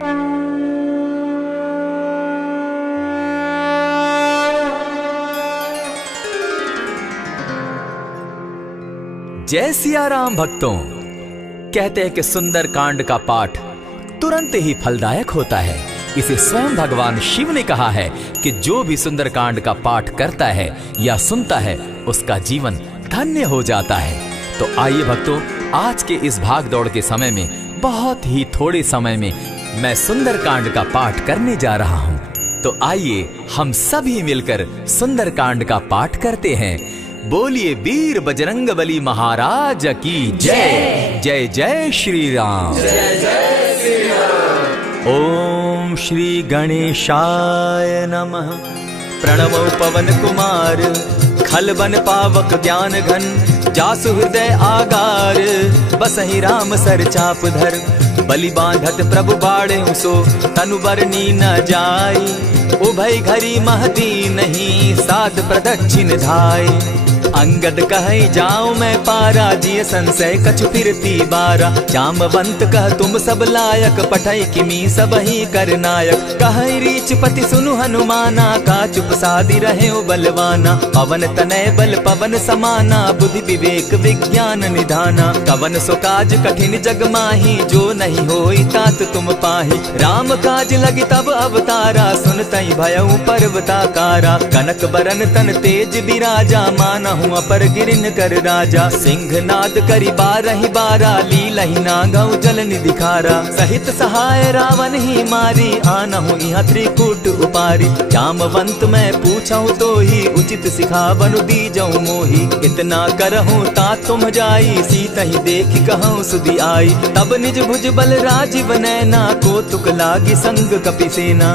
जय सिया राम भक्तों। कहते हैं कि सुंदर कांड का पाठ तुरंत ही फलदायक होता है। इसे स्वयं भगवान शिव ने कहा है कि जो भी सुंदर कांड का पाठ करता है या सुनता है उसका जीवन धन्य हो जाता है। तो आइए भक्तों, आज के इस भाग दौड़ के समय में बहुत ही थोड़े समय में मैं सुंदर कांड का पाठ करने जा रहा हूँ। तो आइए हम सभी मिलकर सुंदर कांड का पाठ करते हैं। बोलिए वीर बजरंगबली महाराज की जय। जय जय श्री राम। जय जय श्री राम। ओम श्री गणेशाय नमः। प्रणवो पवन कुमार, खलबन पावक ज्ञान घन, जासु हृदय आगार, बसहि राम सर चाप धर, बलि बांधत प्रभु बाढ़े सो, तनु बरनी न जाई, उभय घरी महती नहीं, साध प्रदक्षिण धाय। अंगद कहे जाऊं मैं पारा, जिय संशय कछु फिरती बारा, जामवंत कह तुम सब लायक, पठै किमी सब ही कर नायक। कहे रीच पति सुनु हनुमाना, का चुप सादी रहे बलवाना, पवन तनय बल पवन समाना, बुद्धि विवेक विज्ञान निधाना, कवन सो काज कठिन जग माही, जो नहीं होई तात तुम पाही। राम काज लगी तब अवतारा, सुनतई भयउ पर्वताकारा, कनक बरन तन तेज बिराजा, माना अपर गिरिन कर राजा, सिंह नाद करी बारहि बारा, लीलहि नागौ जल निधि खारा, सहित सहाय रावण ही मारी, आनहु इहाँ त्रिकूट उपारी। जामवंत मैं पूछऊं तो ही, उचित सिखावनु दीजऊं मोही, इतना करहूं ता तुम जाई, सीतहि देखि कहूं सुधि आई। तब निज भुज बल राजीव नैना, को तुक लागी संग कपिसेना,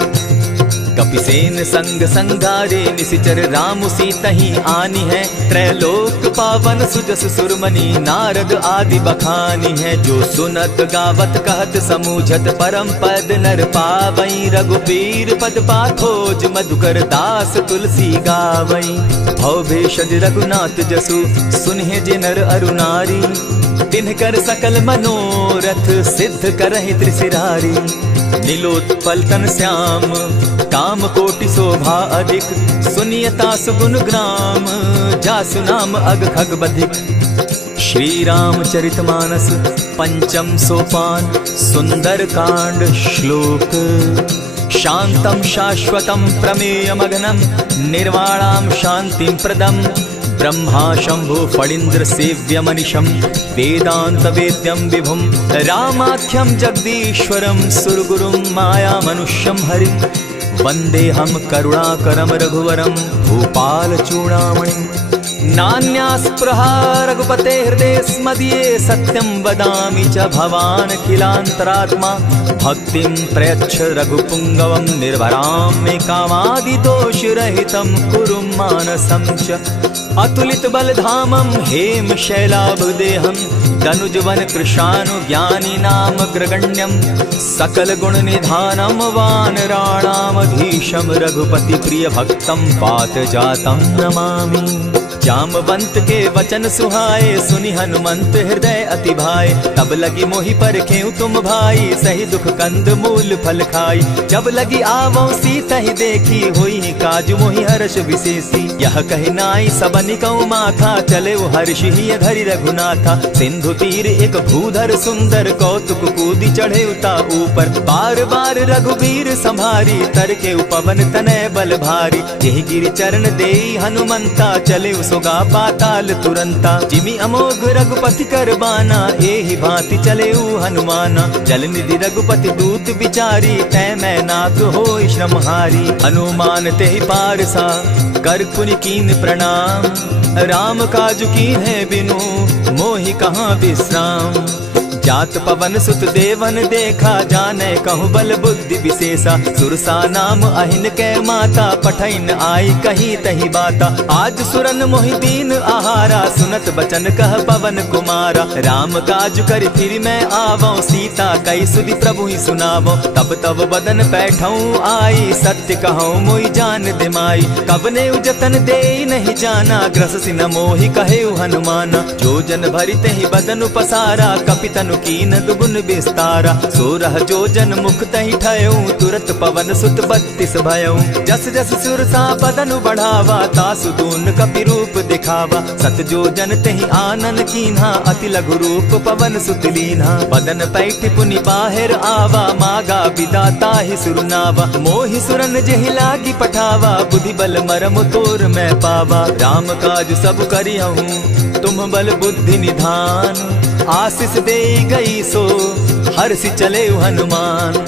कपिसेन संग संगारे, निशिचर राम सीतहि आनी है, त्रैलोक पावन सुजस सुरमणि, नारद आदि बखानी है। जो सुनत गावत कहत समूझत, परम पद नर पावई, रघुबीर पद पाखोज, मधुकर दास तुलसी गावई। भव भेषज रघुनाथ जसु, सुनहि जे नर अरु नारी, तिनकर सकल मनोरथ, सिद्ध करहि त्रिशिरारी। नीलोत्पल तन श्याम, काम कोटि शोभा अधिक, सुनियता सुगुण ग्राम, जासु नाम अग खग बधिक। श्री रामचरित मानस पंचम सोपान, सुंदर कांड श्लोक। शांतम शाश्वतम प्रमेयमगनम, निर्वाणाम शांतिम प्रदम, ब्रह्मा शंभु फणींद्र सेव्य मनिशम, वेदांत वेद्यम विभुम, रामाख्यम जगदीश्वरम, सुरगुरुम माया मनुष्यम हरिम, वंदेहम करुणाकरम रघुवरम, भूपाल चूड़ामणिम। नान्यास्पृहा रघुपते हृदय स्मदीये, सत्यं वदामि च भवान् खिलान्तरात्मा, भक्तिं प्रयच्छ रघुपुङ्गवं, निर्भरां मे कामादिदोषरहितं, कुरु मानसं च अतुलित बलधामं, हेम शैलाभदेहं, दनुजवन कृशानु ज्ञानी नाम ग्रगण्यं, सकल गुण निधानं, वानराणामधीशं, रघुपति प्रिय भक्तं, पात जातं नमामि। जामवंत के वचन सुहाए, सुनि हनुमंत हृदय अति भाए, तब लगी मोहि परखेउ तुम भाई, सही दुख कंद मूल फल खाई। जब लगी आवो सीतहि देखी, होई काज मोहि हर्ष विशेषी, यह कहि नाई सबनि कौ माथा, चले वो हर्ष ही धरि रघुनाथा। सिंधु तीर एक भूधर सुंदर, कौतुक कूदी चढ़े उता ऊपर, बार बार रघुबीर संभारी, तर के उपवन तनय बल भारी। यही गिरि चरण देई हनुमंता, चले सोगा पाताल तुरंता, जिमि अमोघ रघुपति कर बाना, एहि भांति चले हनुमाना। जल निधि रघुपति दूत बिचारी, तै मैं नाथ होई श्रमहारी। हनुमान तेहि पारसा, कर पुनि कीन प्रणाम, राम काज कीन्हे बिनु, मोहि कहाँ विश्राम। जात पवन सुत देवन देखा, जाने कहूँ बल बुद्धि विशेषा, सुरसा नाम अहिन कै माता, पठैन आई कही तही बाता। आज सुरन मोहि दीन आहारा, सुनत बचन कह पवन कुमारा। राम काज कर फिर मैं आवऊं, सीता कई सुधि प्रभु ही सुनावो। तब तब बदन बैठऊं आई, सत्य कहूँ मोहि जान दिमाई। कबने जतन दे नहीं जाना, ग्रस सिन मोहि कहे हनुमाना। जो जन भरित ही बदन पसारा, कपितनु तनु कीन दुगुन विस्तारा। 16 जोजन मुख तहि ठयऊ, तुरत पवन सुत 32 भयऊ। जस जस सुरसा बदनु बढ़ावा, तासु दून कपि रूप दिखावा। 7 जोजन तेहि आनन कीन्हा, अति लघु रूप पवन सुत लीन्हा। बदन पैठ पुनि बाहिर आवा, मागा विदाता ही सुरनावा। मोहि सुरन जेहि लागी पठावा, बुद्धि बल मरम तोर मैं पावा। राम काज सब करियहूँ, तुम बल बुद्धि निधान। आशीष दे गई सो हर्षि चले हनुमान।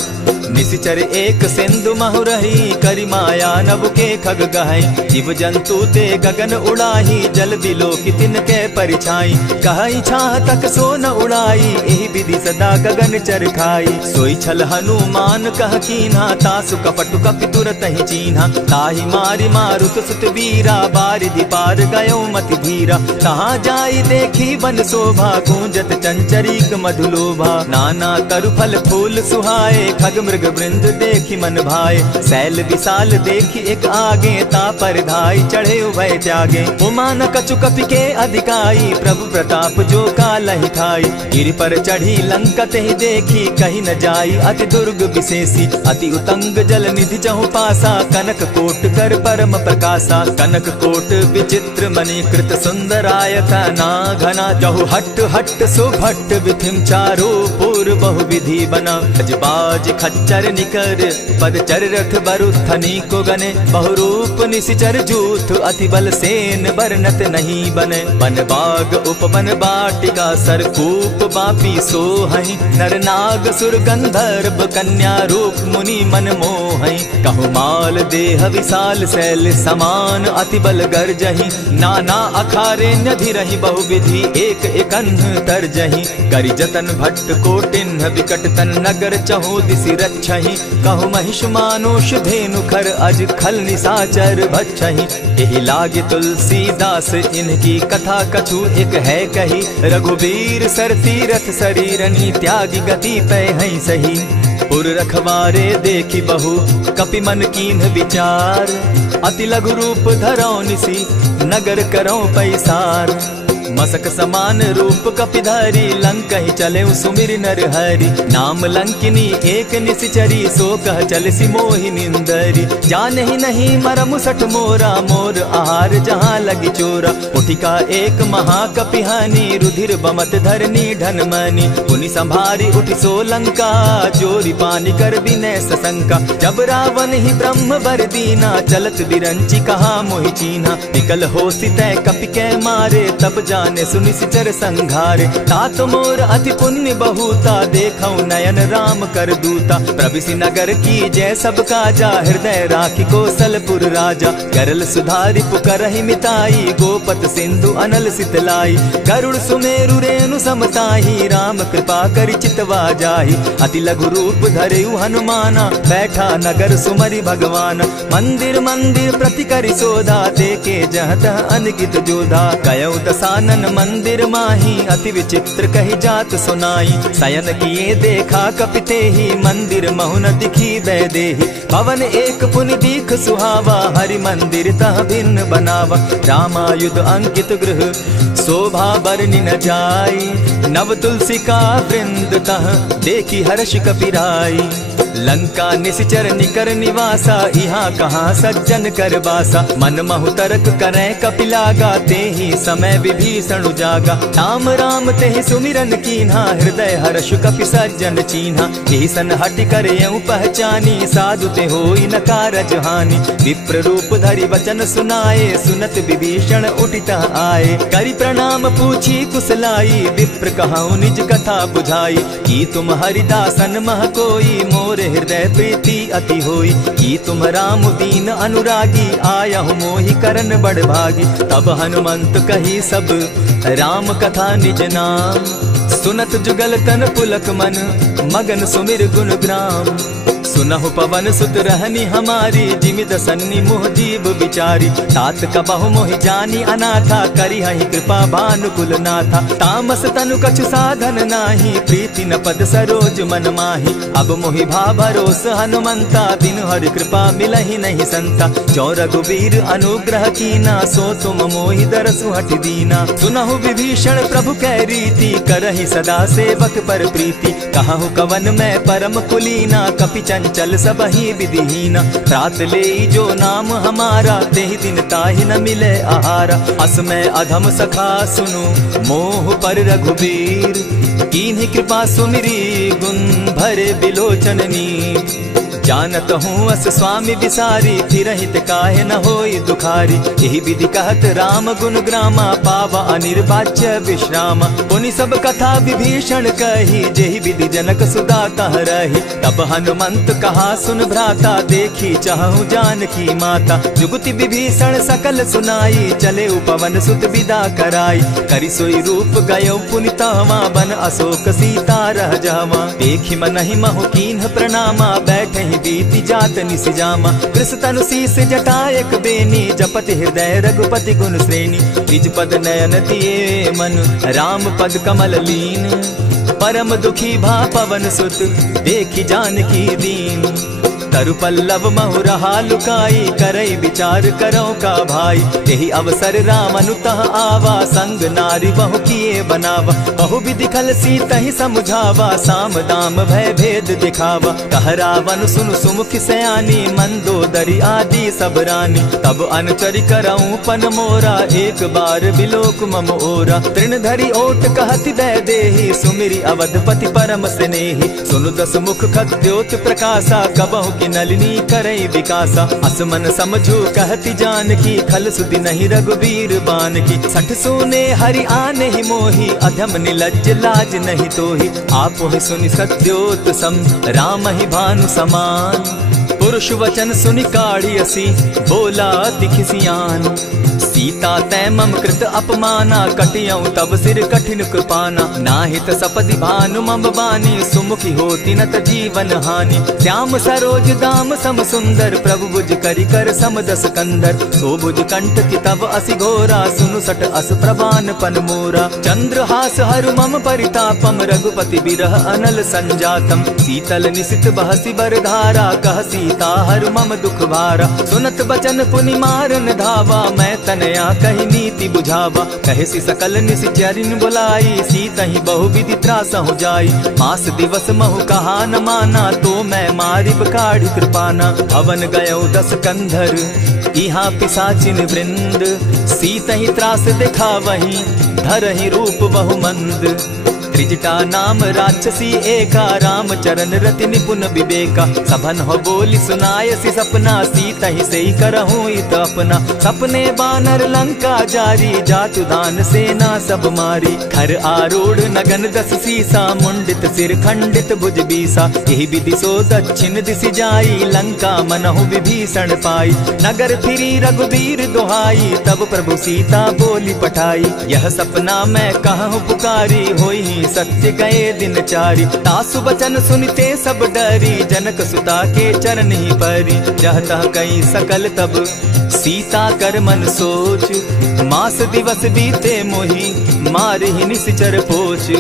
निशिचर एक सिंधु महु रही, करि माया नभ के खग गहई। जीव जंतु ते गगन उड़ाही, जल दिलो कि तिनके परिछाई। कहई छाह तक सो न उड़ाई, एहि विधि सदा गगन चर खाई। सोई छल हनुमान कह कीन्हा, तासु कपटु कपि तुरत ही चीन्हा। ताहि मारि मारुत सुत वीरा, बारिधि पार गयो मति धीरा। तहाँ जाई देखी बन शोभा, गूंजत चंचरीक मधुलोभा। नाना तरु फल फूल सुहाए, खग मृग वृंद देखी मन भाए। सैल विशाल देखी एक आगे, ता पर धाई चढ़े उभय त्यागे। उमान कछु कपि के अधिकाई, प्रभु प्रताप जो कालहि खाई। गिरि पर चढ़ी लंका तेहि देखी, कहीं न जाई अति दुर्ग विशेषी। अति उतंग जल निधि चहु पासा, कनक कोट कर परम प्रकाशा। कनक कोट विचित्र मणि कृत सुंदरायत ना घना। जहु हट हट सुभट विधिम चारो पूर्व बहु विधि बना। अजबाज खच्चर निकर पदचर रथ बरुथनी को गने। बहुरूप निशिचर जूथ अति बल सेन बरनत नहीं बने। बन बाग उपवन बाटिका सरकूप बापी सोहई। नर नाग सुर गंधर्व कन्या रूप मुनि मन मोहई। कहु माल देह विशाल शैल समान, अति बल गर्जही। नाना अखारे नधिरहि बहुविधि, एक एकन्ह तरजही। करि जतन भट्ट कोटिन्ह विकट तन नगर चहु दिसि रक्षहि। कहु महिष मानुष धेनु खर अज खल निसाचर भक्षहि। एहि लागे तुलसीदास इनकी कथा कछु एक है कही। रघुबीर सर तीरथ शरीरनि, त्यागी गति पै हई सही। पुर रखवारे देखी बहु, कपि मन कीन्ह विचार। अति लघु रूप धरौ निसी, नगर करौ पैसार। मसक समान रूप कपिधारी, लंकहि चले सुमिर नर हरि। नाम लंकिनी एक निशिचरी, सो कह चल सी मोहि निंदरी। जानहि नहीं मरम सठ मोरा, मोर आहार जहाँ लगी चोरा। उठिका एक महाकपिहानी, रुधिर बमत धरनी ढन मनी। पुनि संभारी उठि सो लंका, जोरी पानी कर विनय सशंका। जब रावण ही ब्रह्म बर दीना, चलत बिरंची कहा मोहि चीन्हा। निकल होसी तै कपि कै मारे, तब जाने सुनिशिचर संघारे। तात मोर अति पुण्य बहुता, देखौ नयन राम कर दूता। प्रविशि नगर की जय सब काजा, हृदय राखी कौशलपुर राजा। करल सुधारि पुकरहि मिताई, गोपत सिंधु अनल सितलाई। गरुड़ सुमेरु रेणु समताही, राम कृपा करि चितवा जाहि। अति लघु रूप धरेउ हनुमाना, बैठा नगर सुमरि भगवान। मंदिर मंदिर प्रति करि सोधा, देखे जहत अनगित जोधा। गयौ दसानन मंदिर माही, अति विचित्र कही जात सुनाई। शयन किए देखा कपिते ही, मंदिर महु न दिखी वैदेही। भवन एक पुनि दीख सुहावा, हरि मंदिर तह भिन्न बनावा। रामायुध अंकित गृह, शोभा बरनि न जाई। नव तुलसी का वृंद तह, देखी हर्ष कपिराई। लंका निशिचर निकर निवासा, यहाँ कहाँ सज्जन कर बासा। मन महु तरक करै कपिलागा, तेहि समय विभीषण जागा। राम राम तेहि सुमिरन कीन्हा, हृदय हर्ष कपि सज्जन चीन्हा। ईसन हटि करयउ पहचानी, साधु ते होई न कारज हानि। विप्र रूप धरि वचन सुनाए, सुनत विभीषण उठित आए। करि प्रणाम पूछी कुशलाई, विप्र कहौ निज कथा बुझाई। की तुम हरिदासन मह कोई, मोर हृदय प्रीति अति होई। की तुम राम दीन अनुरागी, आयहु मोहि करन बड़ भागी। तब हनुमंत कही सब राम कथा निज नाम। सुनत जुगल तन पुलक मन, मगन सुमिर गुण ग्राम। सुनहु पवन सुत रहनी हमारी, जिमि दसन्नी मुह जीव बिचारी। तात कबहु मोहि जानी अनाथा, करी हहि कृपा भानुकुल नाथा। तामस तनु कछु साधन नाही, प्रीति न पद सरोज मन माही। अब मोहि भा भरोस हनुमंता, बिनु हरि कृपा मिलहि नहीं संता। जो रघुबीर अनुग्रह कीना, सो तुम मोहि दरसु हठि दीना। सुनहु विभीषण प्रभु कै रीति, करहि सदा सेवक पर प्रीति। कहु कवन मैं परम कुलीना, कपि चंचल सबहि विधिहीना। रात ले जो नाम हमारा, तेहि दिन ताहि न मिले आहारा। अस मैं अधम सखा सुनु, मोह पर रघुबीर। कीन्ही कृपा सुमिरी, गुण भरे बिलोचन नीर। जानत हूँ अस स्वामी बिसारी, फिर हित काहे न होई दुखारी। यही विधि कहत राम गुण ग्रामा, पावा अनिर्वाच्य विश्राम। पुनि सब कथा विभीषण कही, जेहि विधि जनक सुदा कह रही। तब हनुमंत कहा सुन भ्राता, देखी चाहूँ जानकी माता। जुगति विभीषण सकल सुनाई, चले पवन सुत विदा कराई। करि सोई रूप गयो पुनि तहवा, बन अशोक सीता रह जावा। देखी मनहि महु कीन्ह प्रणामा, बैठहि बीति जात निसिजामा। कृष तनु शीस जटायक बेनी, जपति हृदय रघुपति गुण श्रेणी। निज पद नयन दिए मन, राम पद कमल लीन। परम दुखी भा पवन सुत, देखी जानकी दीन। तरु पल्लव महु रहा लुकाई, करई विचार करो का भाई। यही अवसर राम अनुतः आवा, संग नारी बहु किए बनावा। बहु विधि खल सीतहि समझावा, साम दाम भय भेद दिखावा। कह रावण सुन सुमुख सयानी, मंदोदरी आदि सब रानी। तब अनुचरि करऊं पन मोरा, एक बार बिलोक मम ओरा। तृण धरि ओट कहति दय देहि, सुमिरि अवधपति परम स्नेही। सुनु दस मुख खद्योत प्रकाशा, कबहु की नलिनी करई विकासा। असमन समझू कहती जानकी, खल सुधि नहीं रघुबीर बान की। सठ सोने हरि आने ही मोही, अधम निलज्ज लाज नहीं तोही। आप ही सुनि सत्योत सम, राम ही भानु समान। पुरुष वचन सुनि काढ़ी असी, बोला तिखिसियान। सीता तै मम कृत अपमाना, कटियऊ तब सिर कठिन कृपाना। नाहित सपदि भानु मम बानी, सुमुखी होती नत जीवन हानि। श्याम सरोज दाम सम सुंदर, प्रभु बुझ करि कर सम दस कंधर। सो बुझ कंठ की तब असि घोरा, सुनु सट अस प्रभान पन मोरा। चंद्रहास हरु मम परितापम, रघुपति बिरह अनल संजातम। शीतल निशित बहसी बरधारा, कह सीता हरु मम दुख भारा। सुनत बचन पुनि मारन धावा, मैं तनया कही नीति बुझावा। कहे सी सकल निश्चरिन बुलाई, सीतहि बहु विधि त्रास हो जाई। मास दिवस महु कहा न माना, तो मैं मारिब काढ़ी कृपाना। भवन गयो दस कंधर, इहाँ पिशाचिन वृंद। सीतहि त्रास दिखावहि, धरहि रूप बहु मंद। त्रिजटा नाम राक्षसी एका, राम चरण रति निपुण विवेका। सभन हो बोली सुनायसी सपना, सीतहि सेई करहूँ इत अपना। सपने बानर लंका जारी, जातु दान सेना सब मारी। खर आरूढ़ नगन दस सीसा, मुंडित सिर खंडित भुज बीसा। यही विधि सो दक्षिण दिशि जाई, लंका मनहु विभीषण पाई। नगर फिरी रघुबीर दुहाई, तब प्रभु सीता बोली पठाई। यह सपना मैं कहूँ पुकारी, होई सत्य गए दिन चारी। तासु बचन सुनते सब डरी, जनक सुता के चरण ही परी। जह तह कई सकल तब, सीता कर मन सोच। मास दिवस बीते मोही, मारे ही निश्चर पोच।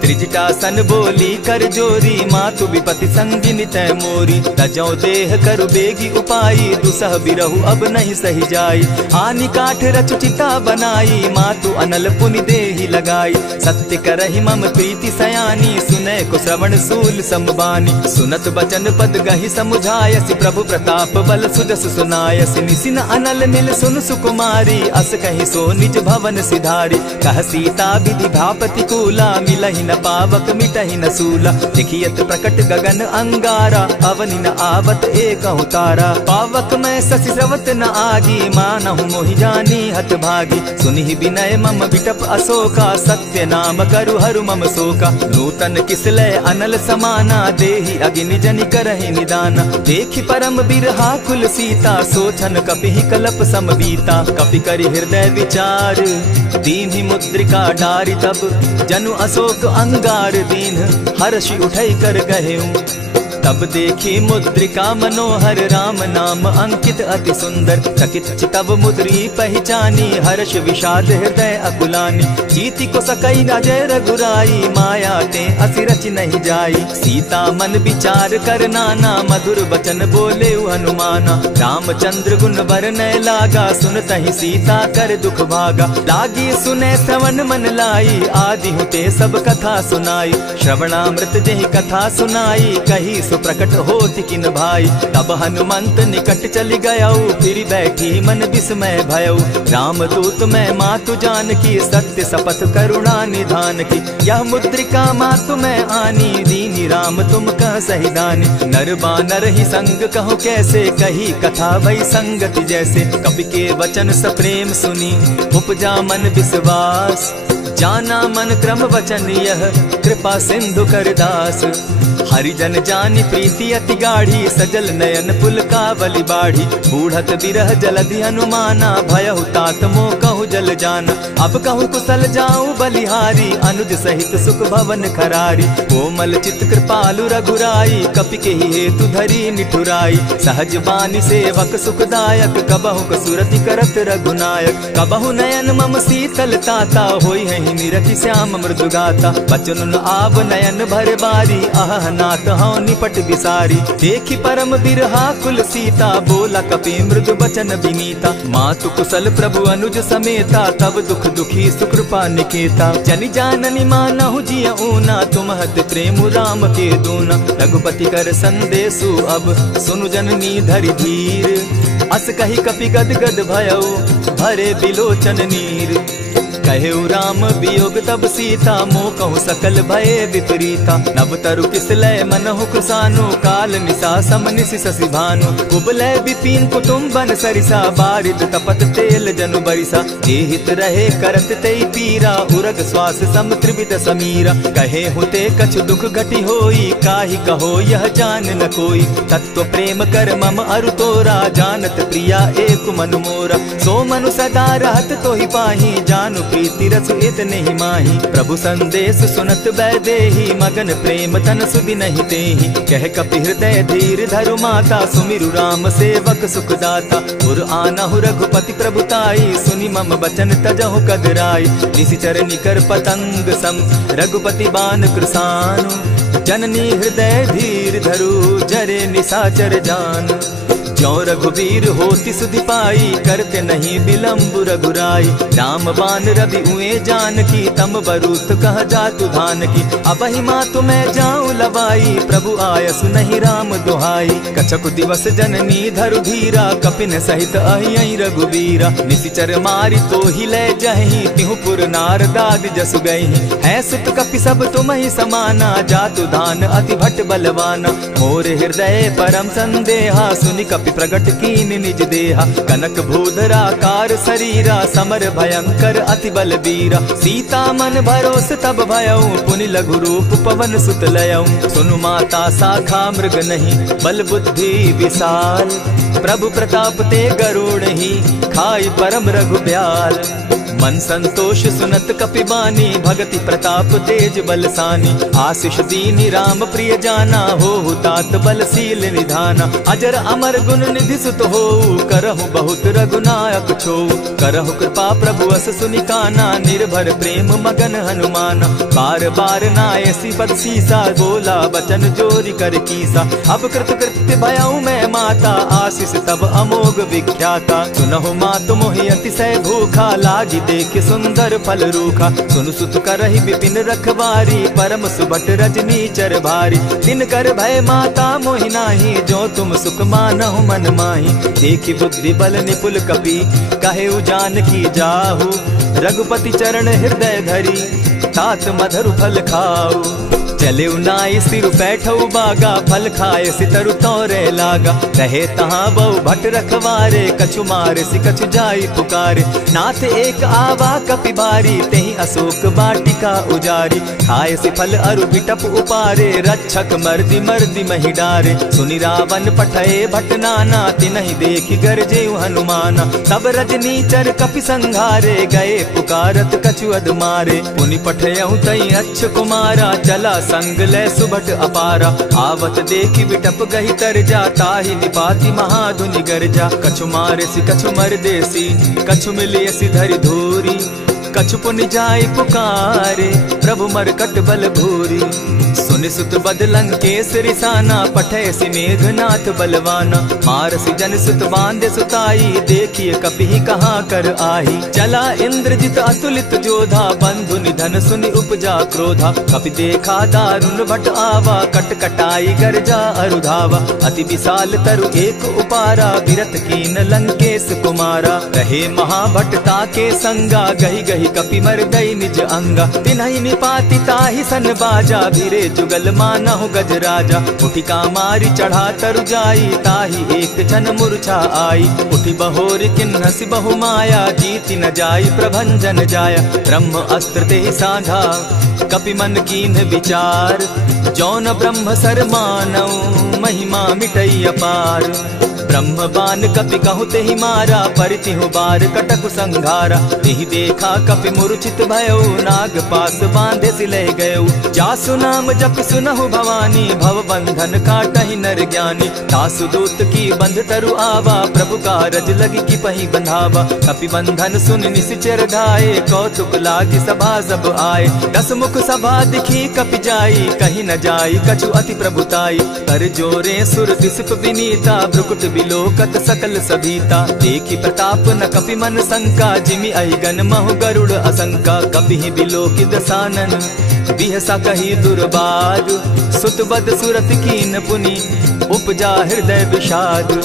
त्रिजटा सन बोली कर जोरी, मातु विपति संगिनी तै मोरी। तजौ देह करु बेगी उपाई, दुसह बिरहु अब नहीं सही जाई। हानि काठ रच चिता बनाई, मातु अनल पुनि देहि लगाई। सत्य करहि मम प्रीति सयानी, सुनै को श्रवण सूल समबानी। सुनत बचन पद गहि समुझायसि, प्रभु प्रताप बल सुजस सुनायसि। निसिन अनल मिल सुन सुकुमारी, अस कहि सो निज भवन सिधारी। कह सीता विधि भापति कूला, मिलहि न पावक मिटहि न सूला। लिखियत प्रकट गगन अंगारा, अवनि न आवत एकहु तारा। पावक मैं शशि स्रवत न आगी, मानहु मोहि जानी हत भागी। सुनिहि विनय मम विटप अशोका, सत्य नाम करु हरु मम शोका। नूतन किसलय अनल समाना, देहि अगिनि जनि करहि निदाना। देखि परम बिरहा कुल सीता, सोचन कपिहि कलप सम बीता। कपि करि हृदय विचार, दीन्हि मुद्रिका डारि। तब जनु अशोक अंगार दीन, हर्षि उठै कर गहेऊ। तब देखी मुद्रिका मनोहर राम नाम अंकित अति सुंदर। चकित चितव मुद्री पहचानी हर्ष विषाद हृदय अकुलानी। जीति को सकई अजय रघुराई माया ते असि रच नहीं जाई। सीता मन विचार कर नाना मधुर बचन बोले हनुमाना। रामचंद्र गुण बरनय लागा सुनतहि सीता कर दुख भागा। लागी सुने श्रवण मन लाई आदि हुते सब कथा सुनाई। श्रवणामृत जेहि कथा सुनाई कही सो प्रकट होति किन भाई। तब हनुमंत निकट चली गयऊ फिर बैठी मन विस्मय भयऊ। रामदूत मैं मातु जान की सत्य शपथ करुणा निधान की। यह मुद्रिका मातु मैं आनी दीनी राम तुम कह सही दानी। नर बानर ही संग कहो कैसे कही कथा भई संगति जैसे। कपि के वचन सप्रेम सुनी उपजा मन विश्वास। जाना मन क्रम वचन यह कृपा सिंधु कर दास। हरिजन जानी प्रीति अति गाढ़ी सजल नयन पुलकावली बाढ़ी। बूढ़त बिरह जलधि हनुमाना भयहु तात मोह कहु जल जाना। अब कहु कुशल जाऊं बलिहारी अनुज सहित सुख भवन खरारी। कोमल चित कृपालु रघुराई कपि के ही हेतु धरी निठुराई। सहज बानी सेवक सुखदायक कबहु कसुरति करत रघुनायक। कबहु नयन मम शीतल ताता होई है निरखि श्याम मृदु गाता। बचन आब नयन भर बारी आह नाथ हौ निपट बिसारी। देखी परम बिरहा कुल सीता बोला कपि मृदु बचन विनीता। मातु कुशल प्रभु अनुज समेता तब दुख दुखी सुकृपा निकेता। जनि जाननी मानहु जिय ऊना तुम्हत प्रेम राम के दूना। रघुपति कर संदेशु अब सुनु जननी धरि धीर। अस कही कपि गद गद भयऊ भरे बिलोचन नीर। कहेउ राम वियोग तब सीता मोह कहु सकल भय विपरीता। नव तरु किसलय मनहु कुसानु काल निशा समनिसि शशि भानु। कुबलय विपिन कुटुम्बन सरिसा बारिद तपत तेल जनु बरिसा। जेहित रहे करत तेई पीरा उरग श्वास सम त्रिविध समीरा। कहे हुते कछु दुख घटी होई काहि कहो यह जान न कोई। तत्व प्रेम कर मम अरु तोरा जानत प्रिया एक मनु मोरा। सो मनु सदा रहत तोहि पाही जानु प्रीति रसु इतने ही माही। प्रभु संदेश सुनत बैदेही मगन प्रेम तन सुधि नहीं तेहि। कह कपि हृदय धीर धरु माता सुमिरु राम सेवक सुखदाता। उर आनहु रघुपति प्रभुताई सुनि मम बचन तजहु कदराई। निशिचर निकर पतंग सम रघुपति बान कृसानु। जननी हृदय धीर धरु जरे निशाचर जान। ज्यों रघुवीर होति सुधि पाई करते नहीं विलम्ब रघुराई। राम बान रवि उए जानकी तम बरूथ कह जातु धान की। अबहि मातु मैं जाऊं लवाई प्रभु आयसु नहीं राम दुहाई। कछक दिवस जननी धरु धीरा कपिन सहित अहियहि रघुवीरा। निशिचर मारि तो ही ले जहि तिहु पुर नारदादि जसु गई। है सुत कपि सब तुम ही समाना जातु धान अति भट बलवाना। मोर हृदय परम संदेहा सुनि कपि प्रगट कीन निज देहा। कनक भूधराकार शरीरा समर भयंकर अति बलबीरा। सीता मन भरोस तब भयऊ पुनि लघु रूप पवन सुत लयऊ। सुनु माता शाखा मृग नहीं बल बुद्धि विशाल। प्रभु प्रताप ते गरुड़ ही खाई परम रघु ब्याल। मन संतोष सुनत कपि बानी भगति प्रताप तेज बलसानी। आशीष दीनी राम प्रिय जाना हो तात बलशील निधाना। अजर अमर गुण निधि सुत हो करहु बहुत रघुनायक छो। करहु कृपा प्रभु अस सुनि काना निर्भर प्रेम मगन हनुमाना। बार बार नायसी पद सीसा बोला बचन जोरी कर कीसा। अब कृत कृत्य भयऊ मैं माता आशीष तब अमोघ विख्याता। सुनहु मातु मोहि अतिशय भूखा लागी देख सुंदर फल रूखा। सुनु सुत करहि विपिन रखवारी परम सुबट रजनी चर भारी। दिन कर भय माता मोहि नाही जो तुम सुख मानहु मन माही। देखी बुद्धि बल निपुल कपि कहे जानकी जाहु। रघुपति चरण हृदय धरी तात मधुर फल खाऊ। चले नाई सिर बैठऊ बागा फल खाए सितरु तोरे लागा। रहे तहाँ बहु भट रखवारे कछु मारे सि कछु जाई पुकारे। नाथ एक आवा कपि बारी तेहि अशोक वाटिका उजारी। खाए सि फल अरु बिटप उपारे रक्षक मर्दि मर्दि महि डारे। सुनि रावण पठये भट नाना तिनहि देखि गरजे हनुमाना। तब रजनी चर कपि संघारे गए पुकारत कछु अध मारे। पुनि पठयऊ तई अच्छ कुमारा चला संग ले सुभट अपारा, आवत देखी बिटप गही तर जा, ताहि निपाति महाधुनि गर्जा। कछु मारेसी कछु मर देसी, कछु मिलियसी धरि धूरी, कछु पुनि जाय पुकारे, प्रभु मरकट बल भूरी। सुनि सुत बद लंकेश रिसाना, पठैसी मेघनाथ बलवाना। मारसी जन सुत बांधे सुताई, देखिए कपि कहाँ कर आही। चला इंद्रजित अतुलित जोधा, बंधु निधन सुनि उपजा क्रोधा। कपि देखा दारुण भट आवा, कट कटाई गर्जा अरुधावा। अति विशाल तरु एक उपारा, बिरत कीन लंकेश कुमारा। रहे महाभट ताके संगा, गही गही कपि मर गई निज अंगा। तिन्हि निपाति ताहि सन बाजा, भीरे जुगल मानहु गज राजा। उठिका मारी चढ़ा तरु जाई, ताहि एक जन मूर्छा आई। उठि बहोर किन्हसि बहु माया, जीति न जाई प्रभंजन जाया। ब्रह्म अस्त्र तेहि साधा, कपि मन कीन्ह विचार। जौन ब्रह्म सर मानऊ, महिमा मिटई अपार। ब्रह्म बान कपि कहु तेहि मारा, परितिहु बार कटक संघारा। तेहि देखा कपि मूर्छित भयो, नाग पास बांधे सिले गयो। जासु नाम जपि सुनहु भवानी, भव बंधन काटहि नर ज्ञानी। तासु दूत की बंध तरु आवा, प्रभु कारज लगी की पही बंधावा। कपि बंधन सुन निश्चर धाये, कौतुक लागी सभा सब आए। दस मुख सभा दिखी कपि जाई, कहीं न जाई कछु अति प्रभुताई। कर जोरे सुर दिसप विनीता, भ्रुकुट बिलोकत सकल सभीता। देखी प्रताप न कपि मन शंका, जिमि अहिगन महु गरुड़ असंका। कपि बिलोकि दसानन, बिहसा कही दुर्बाद। सुत बद सुरत कीन पुनि, उपजा हृदय विषाद।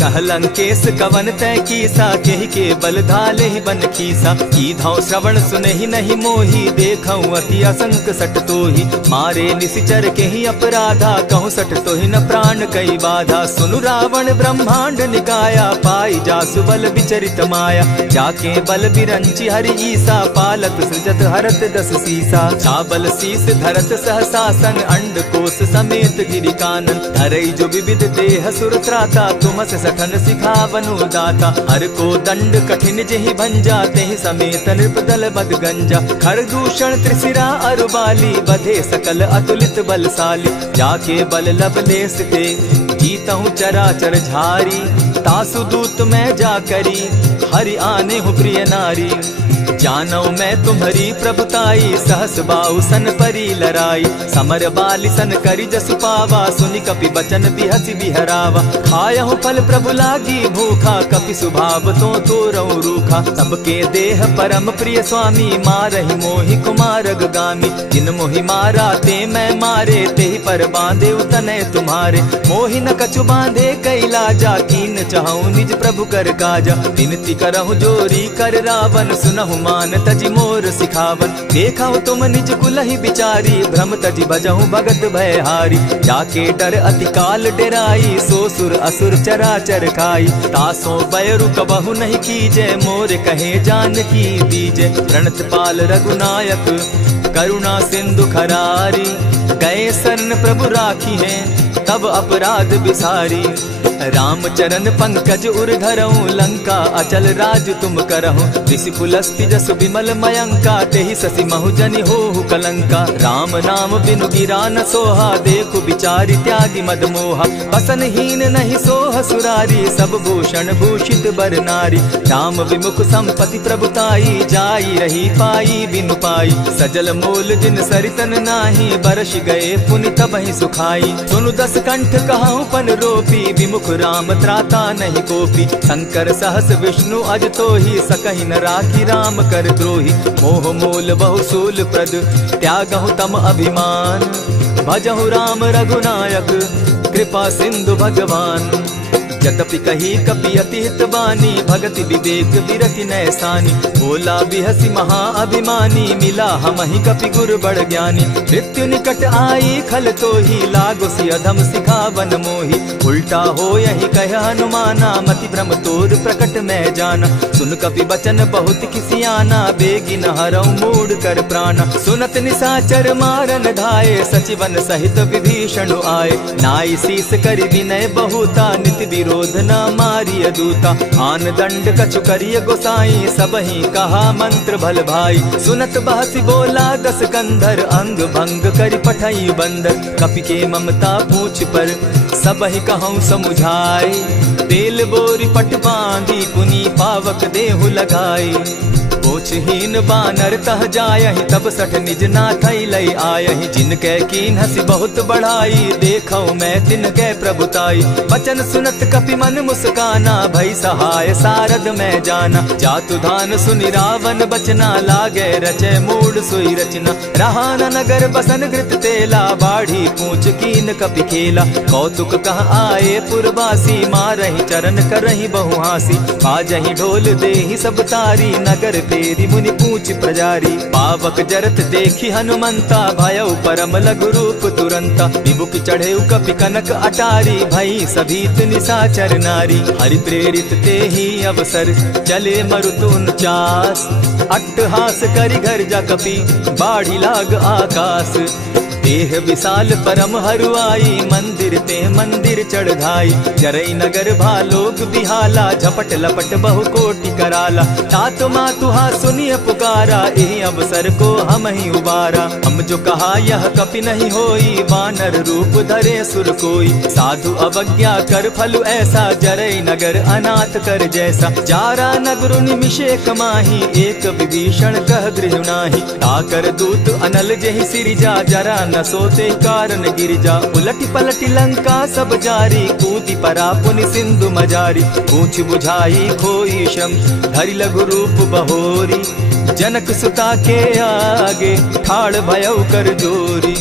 कह लंकेश कवन तै कीसा, केहि के बल धाले ही बन खीसा। कीधौ श्रवण सुनहि नहीं मोही, देखऊं अति असंक सट तोही। मारे निशिचर केहि अपराधा, कहूँ सट तोहि न प्राण कई बाधा। सुनु रावण ब्रह्मांड निकाया, पाई जासु बल विचरित माया। जाके बल बिरंचि हरि ईसा, पालत सृजत हरत दस सीसा। चाबल शीस धरत सहसासन, अंड कोश समेत गिरि कानन। धरई जो विविध देह सुर त्राता, तुमस सठन सिखावनु दाता। हर को दंड कठिन जेहि भंजा, तेहि समेत नृपदल बद गंजा। खरदूषण त्रिशिरा अरुबाली, बधे सकल अतुलित बलशाली। जाके बल लवलेस थे, जीतहु चराचर झारी। तासु दूत मैं जा करी, हरि आने हूँ प्रिय नारी। जानौ मैं तुम्हारी प्रभुताई, सहस बाहु सन परी लराई। समर बाली सन करि जसु पावा, सुनि कपि बचन बिहसि बिहरावा। खायहु फल प्रभु लागी भूखा, कपि सुभाव तो तोरऊ रूखा। सबके देह परम प्रिय स्वामी, मारहि मोहि कुमारग गामी। जिन मोहि मारा ते मैं मारे, तेहि पर बांधे उतने तुम्हारे। मोहि न कछु बांधे कैलाजा, कीन चाहूं निज प्रभु कर काजा। विनती करहु जोरी कर रावण, सुनहु मान तजि मोर सिखावन। देखा तुम निज कुलहि बिचारी, भ्रम तजि भजहु भगत भयहारी। जाके डर अति काल डेराई, सो सुर असुर चराचर खाई। तासो बैरु कबहु नहीं कीजे, मोर कहे जानकी दीजे। प्रणत पाल रघुनायक, करुणा सिंधु खरारी। गए शरण प्रभु राखी हैं, तब अपराध बिसारी। राम चरण पंकज उर धरऊं, लंका अचल राज तुम करहूं। ऋषि पुलस्ति जस विमल मयंका, तेहि ससि महु जनि होहु कलंका। राम नाम बिनु गिरा न सोहा, देखु बिचारी त्यागी मद मोहा। बसन हीन नहीं सोह सुरारी, सब भूषण भूषित बर नारी। राम विमुख संपति प्रभुताई, जाई रही पाई बिनु पाई। सजल मूल जिन सरितन नाही, बरस गए पुनि तबहि सुखाई। सुनु दस कंठ कहूँ पन रोपी, विमुख राम त्राता नहीं कोपी। शंकर सहस विष्णु अज तो ही, सकहि न राखी राम कर द्रोही। मोह मूल बहु सूल प्रद, त्यागहु तम अभिमान। भजहु राम रघुनायक, कृपा सिंधु भगवान। यद्यपि कही कपि अति हित बानी, भगति विवेक विरति नैसानी। बोला बिहसी महा अभिमानी, मिला हमहि कपि गुर बड़ ज्ञानी। मृत्यु निकट आई खल तो ही, लागो सि अधम सिखावन मोही। उल्टा हो यही कह हनुमाना, मति भ्रम तोर प्रकट मैं जाना। सुन कपि बचन बहुत किसियाना, बेगी न हरऊ मूढ़ कर प्राणा। सुनत निशाचर मारन धाये, सचिवन सहित विभीषण आए। नाई शीस करि विनय बहुता, नित विरोध क्रोध न मारिय दूता। आन दंड कछु करिय गोसाई, सबहि कहा मंत्र भल भाई। सुनत बहसी बोला दस कंधर, अंग भंग करि पठई बंदर। कपि के ममता पूछ पर, सबहि कहूँ समुझाए। तेल बोरी पट बांधी, पुनि पावक देहु लगाई। पोछहीन बानर तह जायहि, तब सठ निज नाथई लई आयहि। जिनके कीन हसी बहुत बढ़ाई, देखौ मैं तिनके प्रभुताई। बचन सुनत कपि मन मुस्काना, भई सहाय सारद मैं जाना। जातु धान सुनि रावण बचना, लागे रचे मूड सोई रचना। रहा न नगर बसन घृत तेला, बाढ़ी पूछ कीन कपि खेला। कौतुक कह आए पुरवासी, मारहि चरण करहि बहु हासी। बाजहि ढोल देहि सब तारी, नगर फेरी मुनि पूछ प्रजारी। पावक जरत देखी हनुमंता, भयउ परम लघु रूप तुरंता। विमुख चढ़े कपि कनक अटारी, भई सभीत निशाचर नारी। हरि प्रेरित ते ही अवसर, चले मरुतुन चास। अट्टहास करि घर जा कपि, बाढ़ी लाग आकाश। देह विशाल परम हरुआई, मंदिर ते मंदिर चढ़ाई। जरई नगर भालोक बिहाला, झपट लपट बहु कोटि कराला। तात मातुहा सुनिय पुकारा, एहि अवसर को हम ही उबारा। हम जो कहा यह कपि नहीं होई, वानर रूप धरे सुर कोई। साधु अवज्ञा कर फल ऐसा, जरई नगर अनाथ कर जैसा। जारा नगरु निमिषे कमाही, एक विभीषण कह गृह नाही। ताकर दूत अनल जेहि सिरिजा, जरा न सोते कारण गिरिजा। उलटी पलटी लंका सब जारी, कूदी परा पुनि सिंधु मजारी। पूछ बुझाई खोई श्रम, धरि लघु रूप बहोरी। जनक सुता के आगे, ठाड़ भयउ कर जोरी।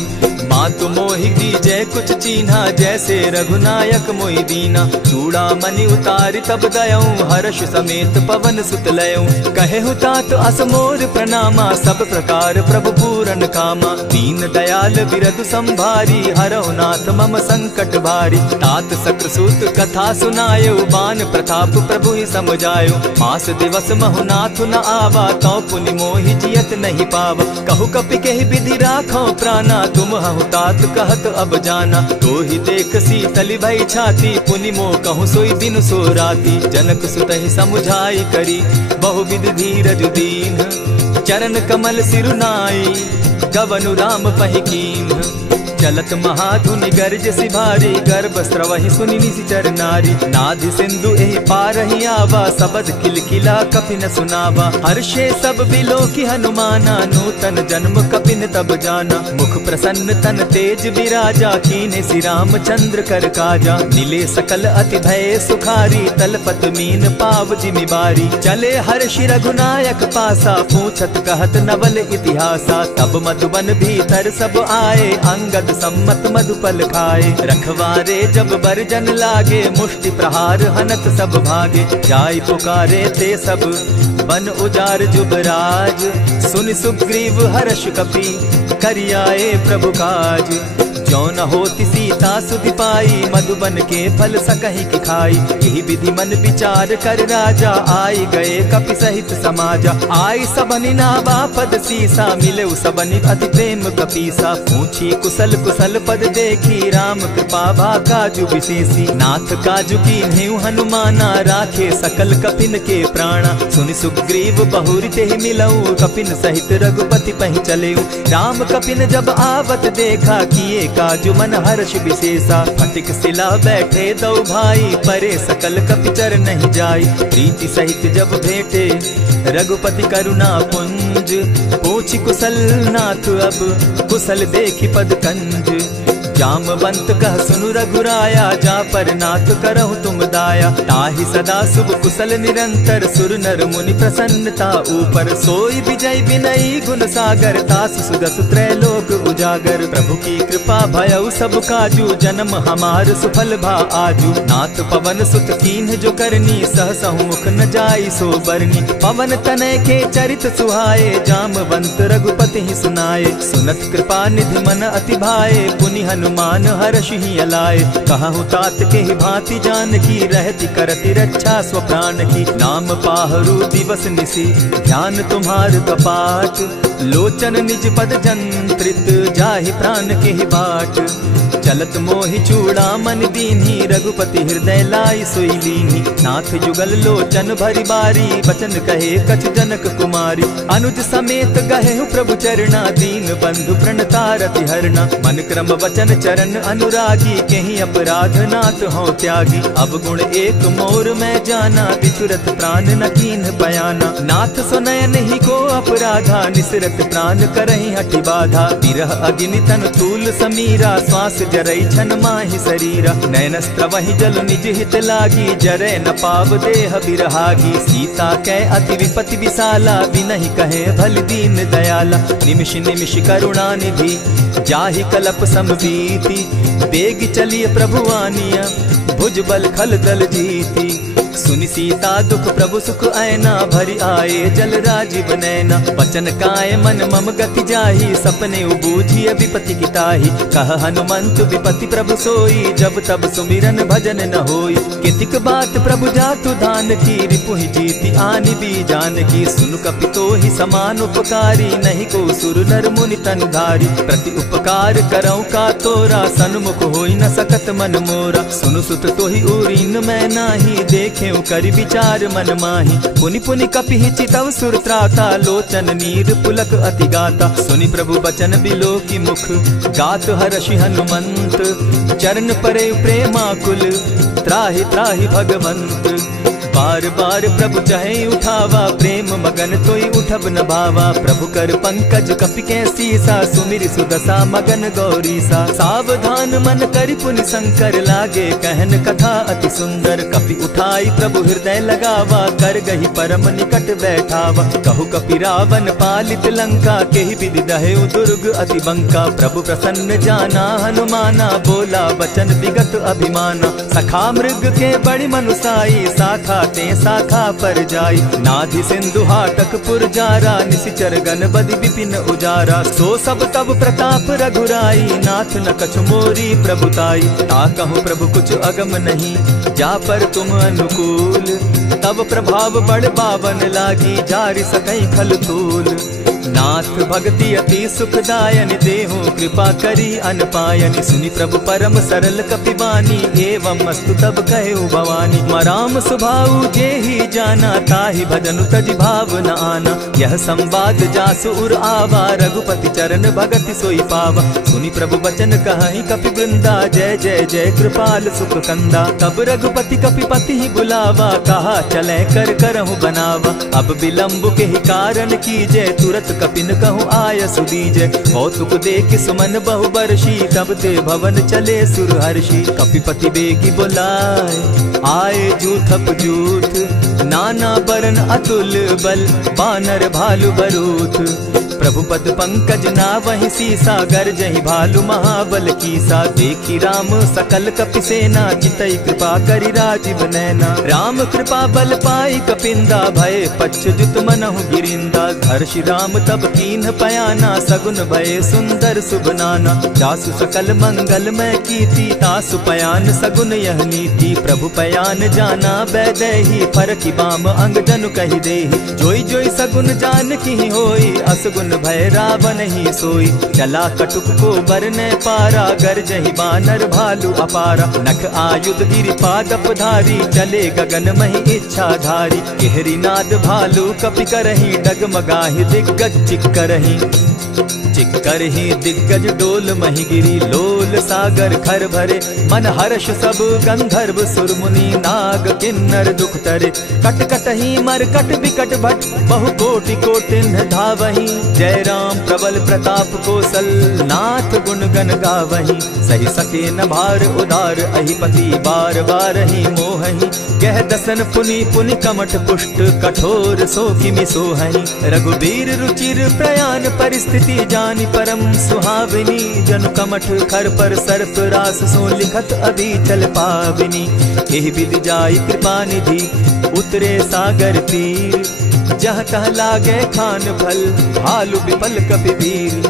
मातु मोहि दीजै कुछ चीन्हा, जैसे रघुनायक मोहि दीना। चूड़ा मणि उतारि तब दयऊं, हर्ष समेत पवन सुत लयऊं। कहेहु तात असमोर प्रणामा, सब प्रकार प्रभु पूरन कामा। दीन दयाल बिरदु संभारी, हरहु नाथ मम संकट भारी। तात सक्रसूत कथा सुनायो, बान प्रताप प्रभु ही समझायो। मास दिवस महु नाथ न आवा, तौ पुनि मोहि जियत नहीं पावा। कहु कपि केहि विधि राखो प्राणा, तुम हहु तात कहत अब जाना। तो ही देख शीतल भई छाती, पुनि मोह कहूँ सोई दिन सो राती। जनक सुतहि समुझाई करी, बहु विधि धीरज दीन। चरण कमल सिरुनाई, गवनु राम पहि कीन। चलत महाधुनि गर्ज सिभारी, गर्भ स्रवहि सुनि निशिचर नारी। नाधि सिंधु एहि पारहि आवा, सबद किलकिला कपि न सुनावा। हर्षे सब बिलोकि हनुमाना, नूतन जन्म कपि न तब जाना। मुख प्रसन्न तन तेज विराजा, कीन्हे श्री रामचंद्र कर काजा। मिले सकल अति भय सुखारी, तलपत मीन पाव जिमि बारी। चले हर्षि रघुनायक पासा, पूछत कहत नवल इतिहासा। तब मधुबन भीतर सब आए, अंगद सम्मत मधुपल खाए। रखवारे जब बरजन लागे, मुष्टि प्रहार हनत सब भागे। जाय पुकारे ते सब, बन उजार जुबराज। सुनि सुग्रीव हर्ष कपि, करियाए प्रभु काज। जो न होती सीता सुधि पाई, मधुबन के फल सकहि की खाई। यही विधि मन विचार कर राजा, आई गए कपि सहित समाजा। आई सबनि नावा पद सीसा, मिले सबनि अति प्रेम कपीसा। पूछी कुशल कुशल पद देखी, राम कृपा भा काजु विशेषी। नाथ काजु कीन्हेउ हनुमाना, राखे सकल कपिन के प्राणा। सुनि सुग्रीव बहुरि तेहि मिलऊ, कपिन सहित रघुपति पहि चलेऊ। राम कपिन जब आवत देखा, किए काजु मन हर्ष विशेषा। फटिक सिला बैठे दो भाई, परे सकल कपिचर नहीं जाई। प्रीति सहित जब भेटे, रघुपति करुणा पुंज। पूछि कुशल नाथ अब, कुशल देखि पद कंज। जामवंत कह सुनु रघुराया, जा पर नाथ करहु तुम दाया। ताहि सदा शुभ कुशल निरंतर, सुर नर मुनि प्रसन्नता ऊपर। सोई विजय विनयी गुण सागर, तास सुदस त्रैलोक उजागर। प्रभु की कृपा भयउ सब काजू, जन्म हमार सुफल भा आजू। नाथ पवन सुत कीन्ह जो करनी, सहसहु मुख न जाई सो बरनी। पवन तनय के चरित सुहाए, जामवंत रघुपति ही सुनाए। सुनत कृपा निधि मन अति भाए, पुनि हनुमान हर्ष ही अलाए। कहूँ तात के ही भांति जान की, रहती करती रक्षा स्व प्राण की। नाम पाहरु दिवस निसी, ध्यान तुम्हार कपाट। लोचन निज पद जंत्रित, जाहि प्राण के ही बाट। चलत मोहि चूड़ामन दीन्ही, रघुपति हृदय लाई सोई लीन्ही। नाथ जुगल लोचन भरी बारी, बचन कहे कछ जनक कुमारी। अनुज समेत गहे प्रभु चरणा, दीन बंधु प्रणतारति हरना। मन क्रम वचन चरण अनुरागी, कहीं अपराध नाथ हो त्यागी। अब गुण एक मोर में जाना, बिछुरत प्राण न कीन्ह बयाना। नाथ सुनयन ही को अपराधा, निसरत प्राण करहि हठि बाधा। विरह अग्नि तन तूल समीरा, श्वास जरई छन माहि शरीरा। नयन स्त्रवहि जल निज हित लागी, जरै न पाव देह बिरहागी। सीता कै अति विपति विशाला, बिनहि कहे भल दीन दयाला। निमिष निमिष करुणा निधि, जाहि कलप समबीति। बेग चलिए प्रभु आनिया, भुज बल खल दल जीती। सुनि सीता दुख प्रभु सुख ऐना, भरि आए जल राजीव नैना। वचन काय मन मम गति जाहि, सपने उबूझिय विपति किताहि। कह हनुमंत विपति प्रभु सोई, जब तब सुमिरन भजन न होई। कितिक बात प्रभु जातु धान की, रिपुहि जीति आनि दी जानकी। सुनु कपितोहि समान उपकारी, नहीं को सुर नर मुनि तन धारी। प्रति उपकार करौ का तोरा, सन्मुख होई न सकत मन मोरा। सुनु सुत तोहि उरीन मैं नाही, देखे करि विचार मन माही। पुनि पुनि कपिहि चितव सुर त्राता, लोचन नीर पुलक अति गाता। सुनि प्रभु बचन बिलो की मुख, गात हर्षि हनुमंत। चरण परे प्रेमाकुल, त्राहि त्राहि भगवंत। बार बार प्रभु चहे उठावा, प्रेम मगन तोई उठब न भावा। प्रभु कर पंकज कपि के सीसा, सुमिरि सुदशा मगन गौरीसा। सावधान मन करि पुनि शंकर, लागे कहन कथा अति सुंदर। कपि उठाई प्रभु हृदय लगावा, कर गही परम निकट बैठावा। कहु कपि रावण पालित लंका, केहि विधि दहेउ दुर्ग अति बंका। प्रभु प्रसन्न जाना हनुमाना, बोला बचन विगत अभिमाना। सखा मृग के बड़ी मनुसाई, शाखा ते शाखा पर जाई। नाधि सिंधु हाटक पुर जारा, निशिचर गण बदि विपिन उजारा। सो सब तब प्रताप रघुराई, नाथ न कछु मोरी प्रभुताई। ता कहूँ प्रभु कुछ अगम नहीं, जा पर तुम अनुकूल। तब प्रभाव बड़ बावन लागी, जारि सकई खल तूल। नाथ भक्ति अति सुखदायन, देहु कृपा करी अनपायनि। सुनि प्रभु परम सरल कपिबानी, एवं मस्तु तब कहु भवानी। मराम सुभाऊ जेहि जाना, ताहि भजनु तजि भाव न आना। यह संवाद जासु उर आवा, रघुपति चरण भगति सोई पावा। सुनि प्रभु बचन कहहि कपि वृंदा, जय जय जय कृपाल सुख कंदा। तब रघुपति कपिपति ही बुलावा, कहा चले कर करहु बनावा। अब विलंब के ही कारण कीजय, तुरत कपिन कहूँ आय सुदीजय। कौतुक देख सुमन बहु बरसी, तब ते भवन चले सुर हर्षि। कपिपति बेगी बोलाए, आए जूथप जूथ। नाना बरन अतुल बल, बानर भालु बरूथ। प्रभु पद पंकज नावहि सीसा, गरजहि भालु महाबल कीसा। देखी राम सकल कपि सेना, चितई कृपा करि राजीव नैना। राम कृपा बल पाई कपिंदा, भय पच्युत मनहु गिरिंदा। हर्षि राम तब कीन्ह पयाना, सगुन भय सुंदर शुभ नाना। जासु सकल मंगल में कीति, तासु पयान सगुन यह नीति। प्रभु पयान जाना बैदेही, फरकि बाम अंग जनु कहि देहि। जोई जोई सगुन जान की होई, असगुन भय रावण ही सोई। चला कटुक को बरने पारा, गरजहि बानर भालु अपारा। नख आयुध गिरि पादप धारी, चले गगन महि इच्छा धारी। केहरी नाद भालु कपि करहि, डगमगाहि दिग्गज चिक्करहि। चिक्करहि दिग्गज डोल महि गिरी, लोल सागर खर भरे। मन हर्ष सब गंधर्व सुर मुनि, नाग किन्नर दुख तरे। कट कटहि मरकट बिकट भट, बहु कोटि कोटिन्ह धावहि। जय राम प्रबल प्रताप कौशल, नाथ गुण गण गावहि। सही सके न भार उदार, अहिपति बार बार ही मोहहि। कह दसन पुनि पुनि कमठ पुष्ट, कठोर सो किमि सोहहि। रघुबीर रुचिर प्रयाण परिस्थिति, जानि परम सुहाविनी। जनु कमठ खर पर सर्प रास, सो लिखत अभी चल पाविनी। एहि विधि जाई कृपा निधि, उतरे सागर तीर। जहाँ तह लागे खान फल, भालु विफल कपि वीर।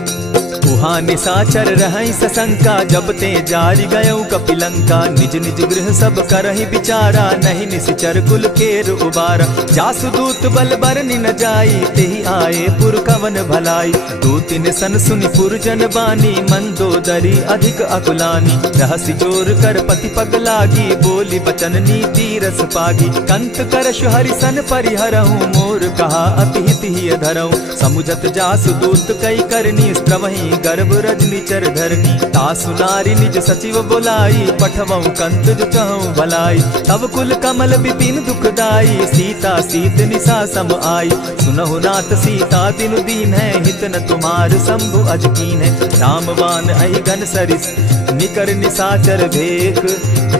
उहाँ निशाचर रहई सशंका, जब ते जारी गयऊ कपिलंका। निज निज गृह सब करहि विचारा, नहीं निशिचर कुल केर उबारा। जासु दूत बल बरनि न जाई, तेहि आए पुर कवन भलाई। दूतिन सन सुनि पुरजन बानी, मंदोदरी अधिक अकुलानी। रहसि जोर कर पति पग लागी, बोली बचन नीति रस पागी। कंत करश हरि सन परिहरहूँ, मोर कहा अति हित ही धरऊँ। समुझत जासु दूत कई करनी, स्त्रवहि गर्भ रजनी चर धरनी। तासु नारी निज सचिव बोलाई, पठवऊँ कंत जो चहऊँ भलाई। तब कुल कमल विपिन दुखदाई, सीता सीत निशा सम आई। सुनहु नाथ सीता बिनु दीन है, हित न तुम्हार शंभु अजकीन है। रामवान अहिगन सरिस निकर निशाचर भेक,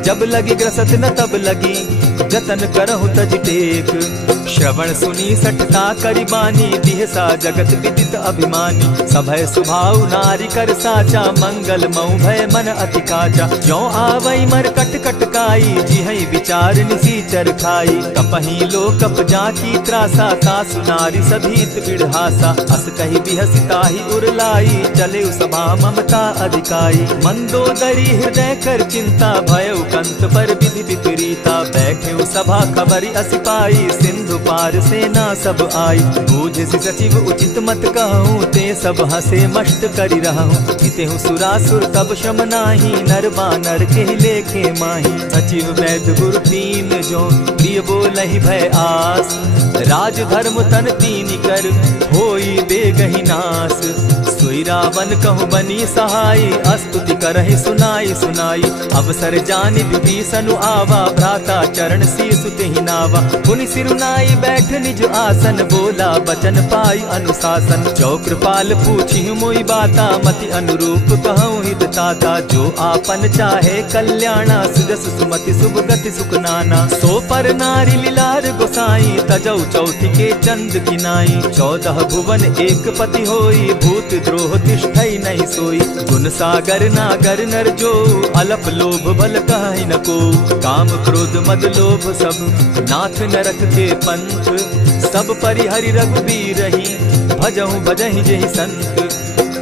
जब लगी ग्रसत न तब लगी, जतन करहु तज टेक। श्रवण सुनी सठता करिबानी, दिहसा जगत विदित अभिमानी। सभय सुभाव नारी कर साचा, मंगल मऊ भय मन अति काचा। ज्यों आवई मर कट कट काई, जिहई विचार निसीचर खाई। कपही लो कप जाकी त्रासा, तासु नारी सभीत बिढ़ासा। अस कही बिहसिता ही उरलाई, चले सभा ममता अधिकाई। मंदोदरी हृदय कर चिंता, भयउ कंत पर विधि विपरीता। बैठे सभा खबरी असी पाई, सिंधु पार सेना सब आई। बूझसि सचिव उचित मत कहूँ, ते सब हसे मष्ट करि रहूँ। हितेहु सुरासुर तब शम नाही, नर बानर के लेखे माही। सचिव वैद्य गुरु तीन जो, प्रिय बोलहि भय आस। राज धर्म तन तीन कर, होई बेगहि नास। सोई रावण कहु बनी सहाई, स्तुति करहि सुनाई सुनाई। अवसर जानि विभीषण आवा, भ्राता चरण शीसु तेहि नावा। पुनि सिरुनाई बैठ निज आसन, बोला बचन पाई अनुशासन। जो कृपाल पूछि मोई बाता, मति अनुरूप कहूँ हित ताता। जो आपन चाहे कल्याणा, सुजस सुमति शुभ गति सुख नाना। सो पर नारी लीलार गोसाई, तजौ चौथी के चंद किनाई। 14 भुवन एक पति होई, भूत द्रोह तिष्ठई नहीं सोई। गुण सागर नागर नर जो, अलप लोभ बल कहि न को। काम क्रोध मद लोभ सब, नाथ नरक के पंथ। सब परिहरि रघुबीरहि, भजहु भजहि जेहि संत।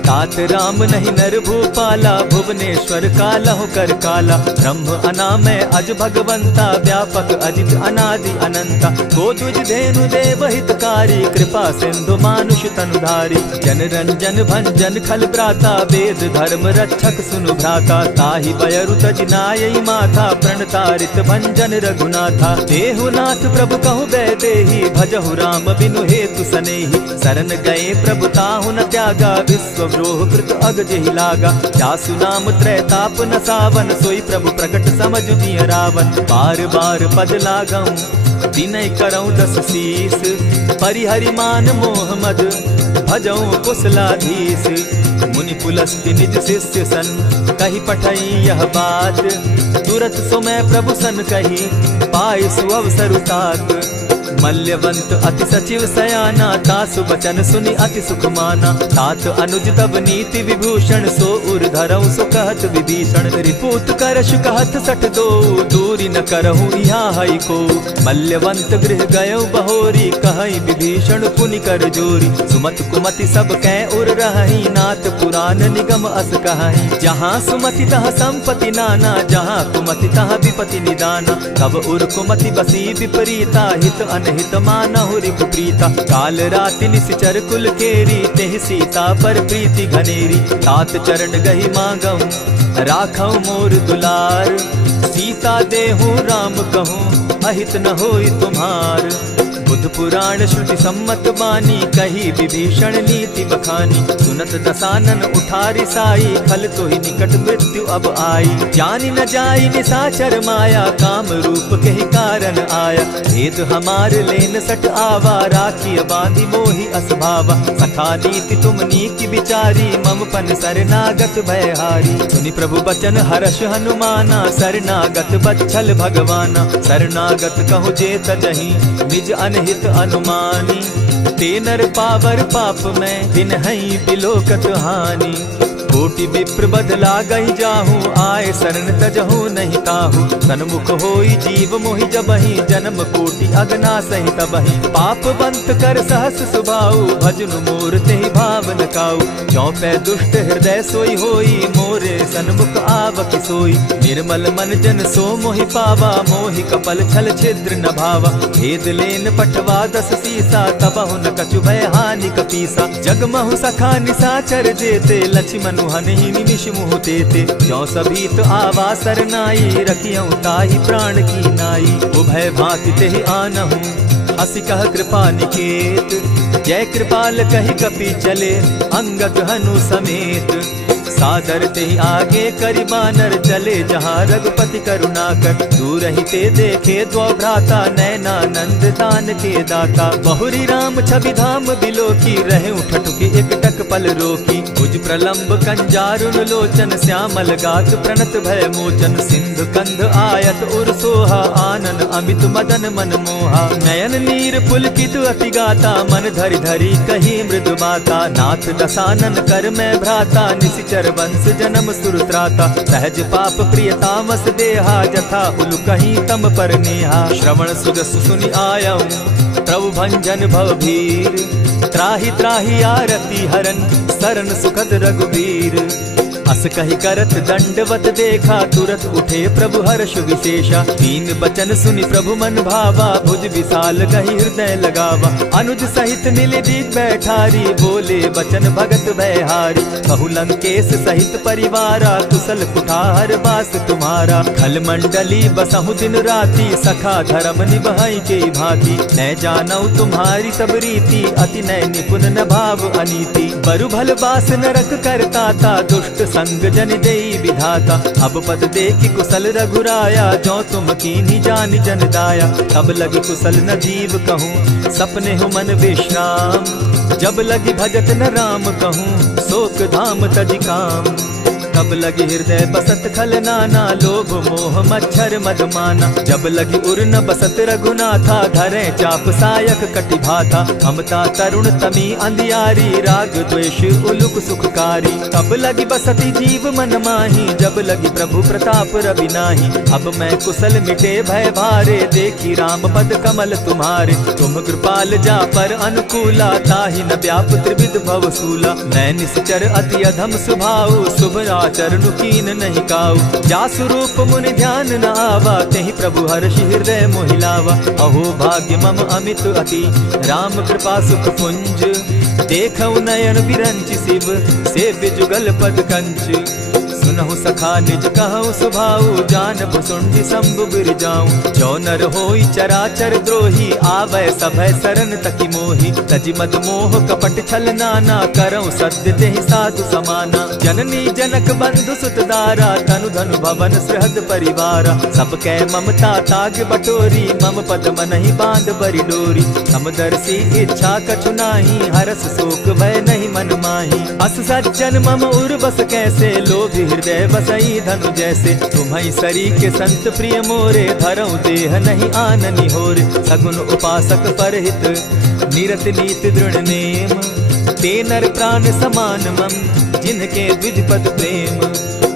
तात राम नहीं नर भूपाला, भुवनेश्वर कालहु कर काला। ब्रह्म अनामय अज भगवंता, व्यापक अजित अनादि अनंता। को तुझ धेनु देव हितकारी, कृपा सिंधु मानुष तनुधारी। जन रंजन भंजन खल भ्राता, वेद धर्म रक्षक सुनु भ्राता। ताहि बयरु तज नायई माथा, प्रणतारित भंजन रघुनाथा। देहुनाथ प्रभु कहु बैदेहि, भजहु राम बिनु हेतु सनेहि। शरण गए प्रभु ताहु न त्यागा, विश्व द्रोह कृत अग जेहि लागा। जासु नाम त्रैताप न सावन, सोई प्रभु प्रकट समझ जिय रावण। बार बार पद लागऊं, विनय करऊं 10 शीस। परिहरि मान मोह मद, भजऊं कुशलाधीश। मुनि पुलस्त्य निज शिष्य सन, कही पठई यह बात। तुरत सो मैं प्रभु सन कही, पाई सुअवसर तात। मल्यवंत अति सचिव सयाना, तासु बचन सुनि अति सुख माना। तात अनुज तब नीति विभूषण, सो उर धरऊं सो कहत विभीषण। रिपुत करश कहत सठ दो, दूरी न करहूँ यहाँ हई को। मल्यवंत गृह गयऊ बहोरी, कहई विभीषण पुनि कर जोरी। सुमत कुमति सब कै उर रहई, नाथ पुराण निगम अस कहई। जहाँ सुमति तहाँ संपत्ति नाना, जहाँ कुमति तहाँ विपति निदाना। तब उर कुमति बसी विपरीता, हित अनहित मानहु रिपु प्रीता। काल राति निशिचर कुल केरी, तेहि सीता पर प्रीति घनेरी। तात चरण गहि मांगऊं, राखऊं मोर दुलार। सीता देहूं राम कहूं, अहित न होई तुम्हार। बुध पुराण श्रुति सम्मत बानी, कही विभीषण नीति बखानी। सुनत दसानन उठारी साई, खल तो ही निकट मृत्यु अब आई। जानी न जाई निशाचर माया, काम रूप के ही कारण आया। भेद हमार लेन सट आवा, राखी बांधी मोहि असभावा। सखा नीति तुम नीति विचारी, मम पन शरणागत भयहारी। सुनि प्रभु बचन हर्ष हनुमाना, शरणागत बच्छल भगवाना। शरणागत कहु जे तजहि, निज अनहित अनुमानी। ते नर पावर पाप में, बिनहि बिलोकत हानि। कोटि विप्र बदला गई जाहूँ, आए शरण तजहू नहीं ताहू। सन्मुख होई जीव मोहि जबहि, जन्म कोटि अगना सही तबहि। पाप बंत कर सहस सुभाऊ, भजनु मोर तेहि भावन काऊ। चौपै दुष्ट हृदय सोई होई, मोरे सन्मुख आवक सोई। निर्मल मन जन सो मोहि पावा, मोहि कपल छल छिद्र न भावा। भेद लेन पटवा 10 सीसा, तबहु न कछु भय हानि कपीसा। जगमहु सखा निसाचर जेते, लक्ष्मण हनहि निमिष मुह तेते। ज्यों सभीत आवा सरनाई, रखियौ ताहि प्राण की नाई। उभय भांति तेहि आनहु, हसी कह कृपा निकेत। जय कृपाल कहि कपि चले, अंगद हनु समेत। सादर तेहि आगे करि बानर, चले जहाँ रघुपति करुणा कर। दूर ही ते देखे द्वौ भ्राता, नैनानंद दान के दाता। बहुरी राम छवि धाम बिलोकी, रहे ठठुकी एक टक पल रोकी। भुज प्रलंब कंजारुन लोचन, श्यामल गात प्रणत भय मोचन। सिंधु कंध आयत उर सोहा, आनन अमित मदन मन मोहा। नयन नीर पुलकित अति गाता, मन धरि धरि कही मृदु बाता। नाथ दसानन कर मैं भ्राता, निशिचर वंश जन्म सुरत्राता। सहज पाप प्रिय तामस देहा, जथा उलु कहीं तम पर नेहा। श्रवण सुजस सुनि आयऊ, प्रभु भंजन भव भीर। त्राहि त्राहि आरती हरन, सरन सुखद रघुवीर। अस कहि करत दंडवत देखा, तुरत उठे प्रभु हर्ष विशेषा। दीन बचन सुनि प्रभु मन भावा, भुज विशाल कहि हृदय लगावा। अनुज सहित नीलदीप बैठारी, बोले बचन भगत भयहारी। कहु लंकेश सहित परिवारा, कुशल कुठार बास तुम्हारा। खल मंडली बसहु दिन राति, सखा धर्म निभाई के भांति। मैं जानौ तुम्हारी सब रीति, अति नय निपुण न भाव अनीति। बरु भल बास नरक करताता, दुष्ट संग जन देई विधाता। अब पद देखि कुशल रघुराया, जो तुम कीन्ही जानि जन दाया। तब लगी कुशल न जीव कहूँ, सपने हो मन विश्राम। जब लगी भजत न राम कहूँ, शोक धाम तजि काम। तब लगी हृदय बसत खल नाना, लोभ मोह मच्छर मदमाना। जब लगी उर न बसत रघुनाथा, धरे चाप सायक कटि भाथा। ममता तरुण तमी अंधियारी, राग द्वेष उलुक सुखकारी। तब लगी बसती जीव मन माही, जब लगी प्रभु प्रताप रवि नाही। अब मैं कुशल मिटे भय भारे, देखी राम पद कमल तुम्हारे। तुम कृपाल जा पर अनुकूला, ताहि न व्याप त्रिविध भव सूला। मैं निश्चर अति अधम स्वभाव, शुभ चरणु कीन नहीं काऊ। जासु रूप मुनि ध्यान न आवा, तेहि प्रभु हर्षि हृदय मोहिलावा। अहो भाग्य मम अमित अति, राम कृपा सुख पुंज। देखऊ नयन बिरंच शिव, सेव्य जुगल पद कंच। सुनहु सखा निज कहु सुभाऊ, जानब सुंडि शंभु गिर जाऊं। जो नर होई चराचर द्रोही, आवै सभय सरन तकि मोहि। तजि मद मोह कपट छल नाना, करऊं सत्य तेहि साधु समाना। जननी जनक बंधु सुत दारा, तनु धनु भवन सृहद परिवारा। सब कै ममता ताग बटोरी, मम पद मनहि बांध बरि डोरी। समदर्शी इच्छा कछु नाही, हरस शोक भय नहीं मन माही। अस सज्जन मम उर बस कैसे, लोभी हृदय बसई धनु जैसे। तुम्हि सरी के संत प्रिय मोरे, धरऊं देह नहीं आननि होरे। सगुन उपासक परहित, निरत नीति दृढ़ नेम। ते नर प्राण समान मम, जिनके द्विज पद प्रेम।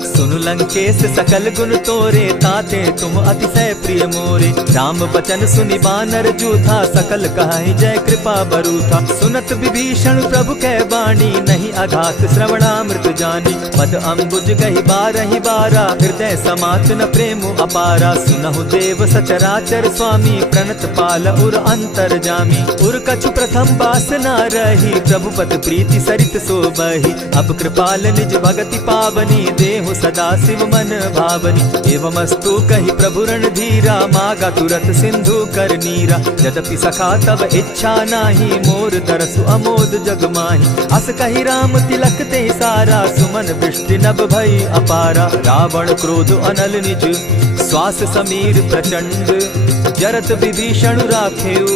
सुनु लंकेश सकल गुण तोरे, ताते तुम अतिशय प्रिय मोरे। राम बचन सुनि बानर जूथा, सकल कहाहि जय कृपा बरूथा। सुनत विभीषण प्रभु कै बाणी, नहीं अघात श्रवणामृत जानी। पद अम्बुज गहि बारहि बारा, हृदय समात न प्रेम अपारा। सुनहु देव सचराचर स्वामी, प्रणत पाल उर अंतर जामी। उर कछु प्रथम बास न रही, प्रभु पद प्रीति सरित सोबहि। अब कृपाल निज भगति पावनी, देहु सदा शिव मन भावनी। एवमस्तु कहि प्रभु रणधीरा, मागा तुरत सिंधु कर नीरा। यद्यपि सखा तब इच्छा नाही, मोर तरसु अमोद जग माही। अस कहि राम तिलक ते सारा, सुमन वृष्टि नभ भई अपारा। रावण क्रोध अनल निज, श्वास समीर प्रचंड। जरत विभीषण राखेउ,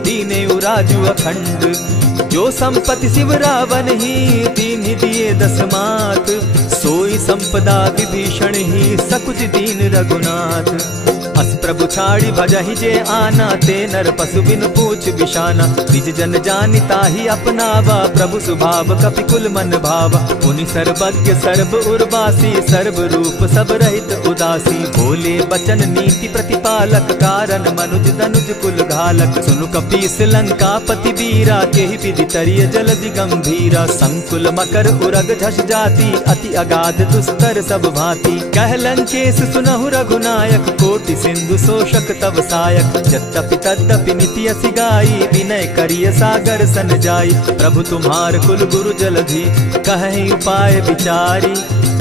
दीनेउ राजु अखंड। जो संपत्ति शिव रावण ही, दीन्हि दिए 10 मात। सोई संपदा विभीषण ही, सकुच दीन रघुनाथ। अस प्रभु छाड़ी भजहि जे आना, ते नर पशु बिन पूछ बिशाना। द्विज जन जानि ताहि अपनावा, प्रभु स्वभाव कपि कुल मन भावा। मुनि सर्वज्ञ सर्व उर्वासी, सर्व रूप सब रहित उदासी। बोले बचन नीति प्रतिपालक, कारण मनुज दनुज कुल घालक। सुनु कपीस लंकापति वीरा, केहि विधि तरिय जलधि गंभीरा। संकुल मकर उरग झष जाति, अति अगाध दुस्तर सब भांति। कह लंकेश सुनहु रघुनायक, कोटि सिंधु शोषक तव सायक। यद्यपि तद्यपि निति असि गाई, विनय करिय सागर सन जाई। प्रभु तुम्हार कुल गुरु जलधि, कहि उपाय विचारी।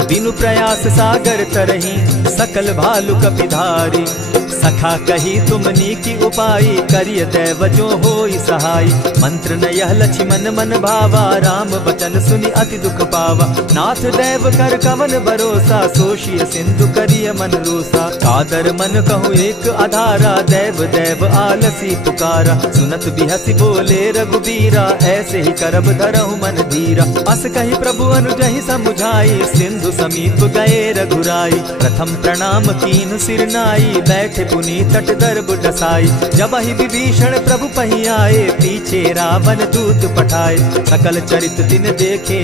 बिनु प्रयास सागर तरही, सकल भालु कपिधारी। सखा कही तुमनी की उपाई, करिय दैव जो होई सहाय। मंत्र न यह लक्ष्मण मन भावा, राम बचन सुनि अति दुख पावा। नाथ दैव कर कवन भरोसा, सोषिय सिंधु करिय मन रोसा। कादर मन कहूँ एक आधारा, दैव दैव आलसी पुकारा। सुनत बिहसी बोले रघुबीरा, ऐसे ही करब धरहु मन धीरा। अस कही प्रभु अनुजहि समुझाई, सिंधु समीप गए रघुराई। प्रथम प्रणाम कीन्ह सिर नाई, बैठे पुनि तट दर्ब डसाई। जब ही विभीषण प्रभु पही आए, पीछे रावण दूत पठाए। सकल चरित दिन देखे,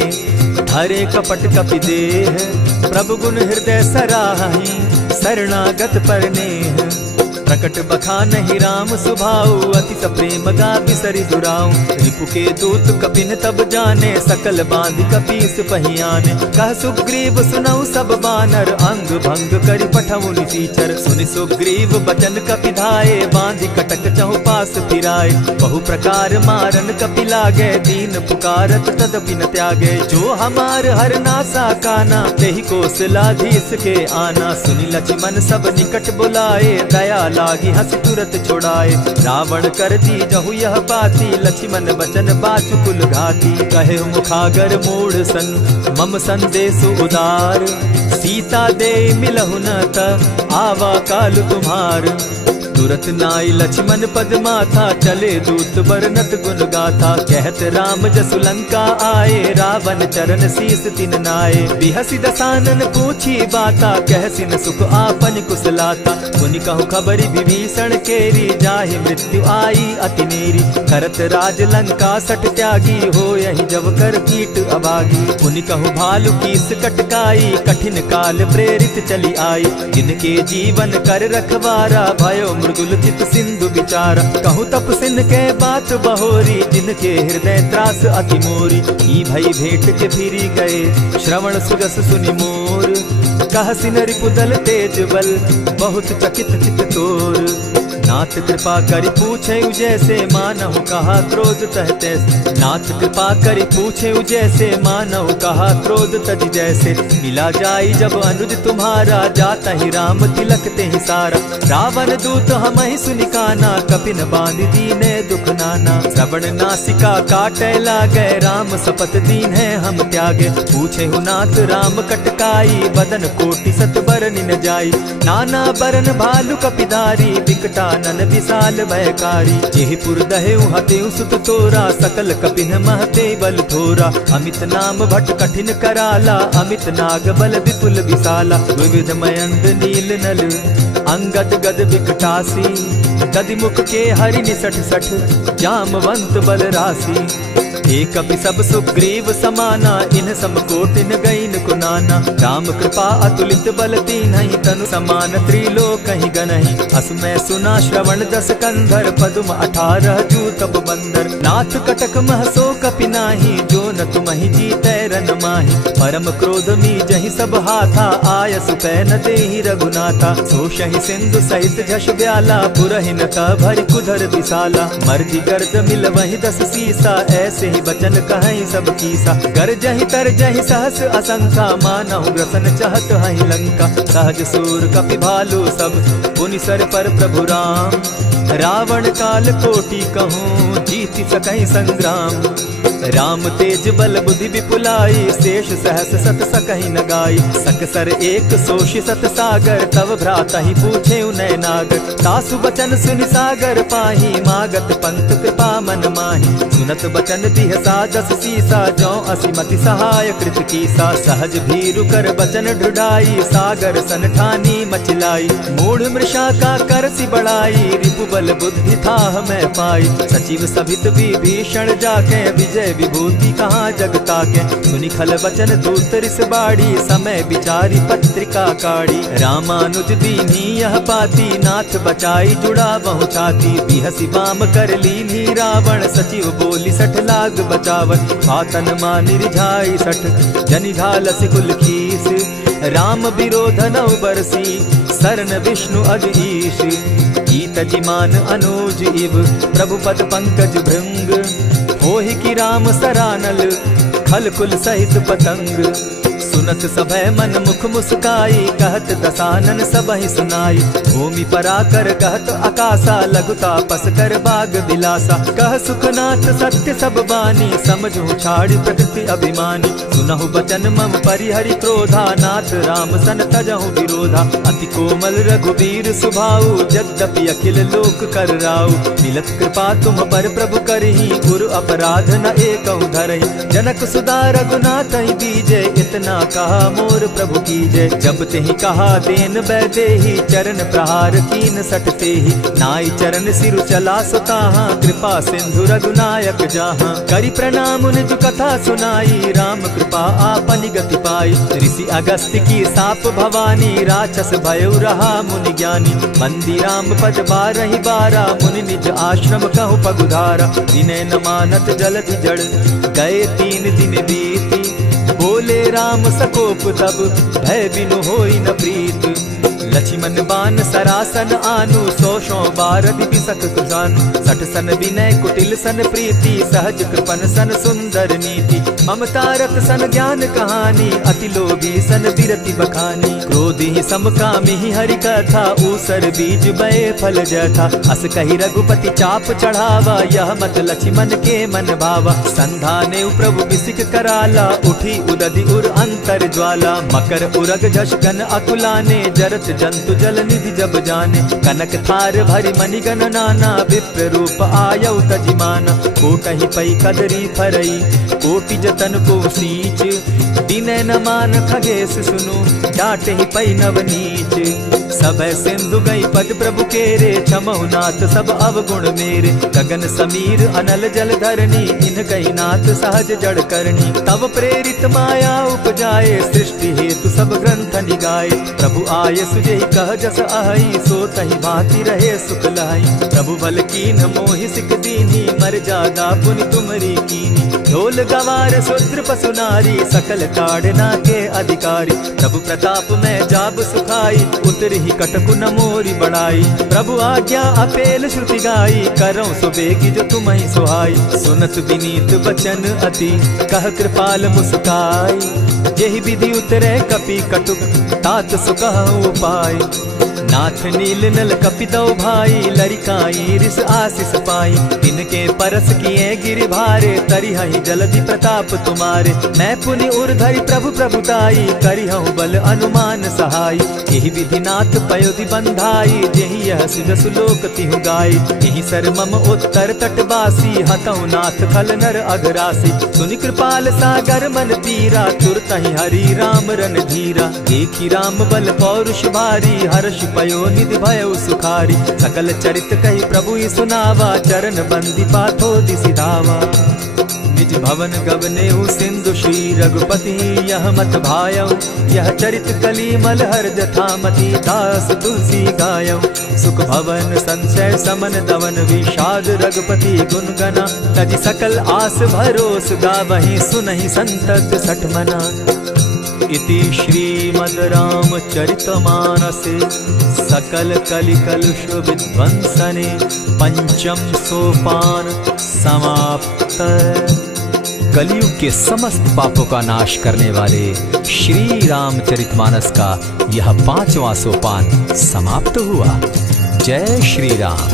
हरे कपट कपि देह। प्रभु गुण हृदय सराहि, शरणागत पर नेह। प्रकट बखानहि राम सुभाऊ, अति सप्रेम गा बिसरि दुराऊ। रिपु के दूत कपिन तब जाने, सकल बांधि कपीस पहियाने। कह सुग्रीव सुनऊ सब बानर, अंग भंग करि पठऊ निसीचर। सुनि सुग्रीव बचन कपि धाये, बांधि कटक चहु पास फिराए। बहु प्रकार मारन कपि लागे, दीन पुकारत तदपि न त्यागे। जो हमार हर नासा काना, तेहि कौशलाधीश के आना। सुनि लक्ष्मण सब निकट बुलाए, दया लागी हंसी तुरत छुड़ाए। रावण कर दी जहु यह बाती, लक्ष्मण बचन बाचु कुल घाती। कहे मुखागर मूढ़ सन, मम संदेश उदार। सीता दे मिलहु न त, आवा काल तुम्हार। तुरत नाई लक्ष्मण पद माथा, चले दूत बरनत गुण गाथा। कहत राम जसु लंका आए, रावण चरण शीस तिन नाए। बिहसी दसानन पूछी बाता, कहसिन सुख आपन कुशलाता। मुनि कहु खबरी विभीषण केरी, जाहि मृत्यु आई अति नेरी। करत राज लंका सट त्यागी, हो यही जब कर कीट अभागी। मुनि कहु भालु कीस कटकाई, कठिन काल प्रेरित चली आई। जिनके जीवन कर रखवारा, भयो मृदुल चित सिंधु विचारा। कहु तप सिन के बात बहोरी, जिनके हृदय त्रास अति मोरी। ई भई भेंट के फिरी गए, श्रवण सुजस सुनि मोर। कह सिन रिपुदल तेज बल, बहुत चकित चित तोर। नाथ कृपा करि पूछे जैसे, मानहु कहा क्रोध तहते। नाथ कृपा करि पूछे जैसे, मानहु कहा क्रोध तज जैसे। मिला जाई जब अनुज तुम्हारा, जाता ही राम तिलक ते ही सारा। रावण दूत हम ही सुनिकाना, कपिन बांध दीने दुख नाना। श्रवण नासिका काटे लागे, राम सपत दीन है हम त्यागे। पूछे हु नाथ राम कटकाई, बदन कोटि सत बरन न जाई। नाना बरन भालु कपिधारी, विकटा नन विशाल भयकारी। जेहि पुर दहेउ हतेउ सुत तोरा, सकल कपिन महते बल थोरा। अमित नाम भट कठिन कराला, अमित नाग बल विपुल विशाला। विविध मयंद नील नल, अंगद गद विकटासी। गदि मुख के हरि निसठ सठ, जामवंत बल राशि। एक कपि सब सुग्रीव समाना, इन समकोटिन गईन कुनाना। राम कृपा अतुलित बल दीन्हि, तनु समान त्रिलोक ही गनहि। अस मैं सुना श्रवण दस कंधर, पदुम 18 जूतब बंदर। नाथ कटक महसो कपि नाही, जो न तुमहि जीतै रन माहि। परम क्रोध मी जहि सब हाथा, आयस पै न देहि रघुनाथा। सोषहि सिंधु सहित झष ब्याला, पुरहि न भरि कुधर विशाला। मर्जी गर्द मिल वहि 10 सीसा, ऐसे बचन कहीं सब कीसा। गरजहि तरजहि सहस असंख्या, मानहु ग्रसन चाहत हहि लंका। सहज सूर कपि भालु सब, पुनि सर पर प्रभु राम। रावण काल कोटि कहूँ, जीति सकहि संग्राम। राम तेज बल बुद्धि विपुलाई, शेष सहस सत सकहि न गाई। सकसर एक सोषि सत सागर, तव भ्राता ही पूछे उनय नागर। तासु बचन सुनि सागर पाही, मागत पंत कृपा मन माही। सुनत बचन बिहसा जस सीसा, जो असीमति सहाय कृत कीसा। सहज भीरु कर बचन ढुढ़ाई, सागर सन ठानी मचलाई। मूढ़ मृषा का कर सी बढ़ाई, रिपु बल बुद्धि था मैं पाई। सचिव सभित विभीषण जाके, विजय विभूति कहाँ जगता के। सुनि खल बचन दूत रिस बाड़ी, समय विचारी पत्रिका काढ़ी। रामानुज दीनी यह पाती, नाथ बचाई जुड़ा बहु छाती। बिहसी बाम कर लीनी रावण, सचिव बोली सठ लाग बचावन। आतन मानि रिझाई सठ, जनि घालसि कुल खीस। राम विरोध नव बरसी, सरन विष्णु अग ईश। कीत जिमान अनुज इव, प्रभु पद पंकज भृंग। होहि की राम सरानल, खल कुल सहित पतंग। सुनत सभय मन मुख मुस्काई, कहत दसानन सबहि सुनाई। भूमि पराकर कहत आकाशा, लघु तापस कर बाग बिलासा। कह सुखनाथ सत्य सब बानी, समझू छाड़ प्रकृति अभिमानी। सुनहु बचन मम परिहरि क्रोधा, नाथ राम सन तजहु विरोधा। अति कोमल रघुबीर सुभाऊ, यद्यपि अखिल लोक कर राऊ। मिलत कृपा तुम पर प्रभु करही, गुरु अपराध न एकहु धरहि। जनक सुधा रघुनाथ दीजे, इतना कहा मोर प्रभु कीजे। जब तेहि कहा देन बैदेही, चरण प्रहार कीन सटते ही। नाई चरण सिरु चला सुताहा, कृपा सिंधु रघुनायक जाहा। करि प्रणाम निज कथा सुनाई, राम कृपा आपनि गति पाई। ऋषि अगस्त्य की साप भवानी, राक्षस भयउ रहा मुनि ज्ञानी। बंदी राम पद बारहि बारा, मुनि निज आश्रम कहु पगुधारा। विनय न मानत जलधि जड़, गए 3 दिन बीती। बोले राम सकोप तब, भय बिनु होई न प्रीत। लक्ष्मण बान सरासन आनु, 100 बार दिपिसक कुजानु। 60 सन विनय कुटिल सन प्रीति, सहज कृपन सन सुंदर नीति। ममता रत सन ज्ञान कहानी, अति लोभी सन बिरति बखानी। क्रोधी समकामी हरि कथा, ऊसर बीज बये फल जथा। अस कही रघुपति चाप चढ़ावा, यह मत लक्ष्मण के मन भावा। संधाने प्रभु बिसिक कराला, उठी उदधि उर अंतर ज्वाला। मकर उरग झषगन अकुलाने, जरत जंतु जल निधि जब जाने। कनक थार भरि मणिगण नाना, विप्र रूप आयउ तजिमाना। कोटहि पै कदरी फरई, कोटि जतन को सींच। दिनै न मान खगेश सुनु, डांटहि पै नव नीच। सबय सिंधु गई पद प्रभु केरे, क्षमहु नाथ सब अवगुण मेरे। गगन समीर अनल जल धरनी, इन गई नाथ सहज जड़ करनी। तब प्रेरित माया उपजाए, सृष्टि हेतु सब ग्रंथ निगाए। प्रभु आय सुजेहि कह जस अहई, सो तहि भांति रहे सुख लहई। प्रभु बल कीन मोहि सिख दीनी, मर्यादा पुनि तुमरी कीनी। ढोल गवार शूद्र पशु नारी, सकल ताड़ना के अधिकारी। प्रभु प्रताप में जाब सुखाई, उतरि कटकु न मोरी बढ़ाई। प्रभु आज्ञा अपेल श्रुति गाई, करऊं सुबेगी जो तुम्हि सुहाई। सुनत विनीत बचन अति, कह कृपाल मुस्काई। जेहि विधि उतरे कपि कटुक, तात सुकहु उपाय। नाथ नील नल कपितौ भाई, लरिकाई रिस आशीष पाई। तिनके परस किए गिरि भारे, तरिहहि जलधि प्रताप तुम्हारे। मैं पुनि उर्धरि प्रभु प्रभुताई, करिहउ बल अनुमान सहाय। एहि विधि नाथ पयोधि बंधाई, जेहि यह सुजसु लोक तिहु गाई। एहि सर मम उत्तर तटवासी, हतउ नाथ खल नर अघरासी। सुनि कृपाल सागर मन पीरा, तुरतहि हरि राम रन धीरा। देखि राम बल पौरुष भारी, हर्ष पयो निधि भयउ सुखारी। सकल चरित कहि प्रभु सुनावा, चरण बंदी पाथो दिसि धावा। निज भवन गवनेउ सिंधु श्री रघुपति, यह मत भायउ। यह चरित कली मलहर जथामति, दास तुलसी गायउ। सुख भवन संशय समन दवन, विषाद रघुपति गुण गना। तजि सकल आस भरोस, गावहि सुनहि संतत सठ मना। इति श्रीमद् रामचरितमानसे, सकल कलिकलुष विध्वंसने। पंचम सोपान समाप्त। कलयुग के समस्त पापों का नाश करने वाले श्री रामचरितमानस का यह 5वां सोपान समाप्त हुआ। जय श्री राम।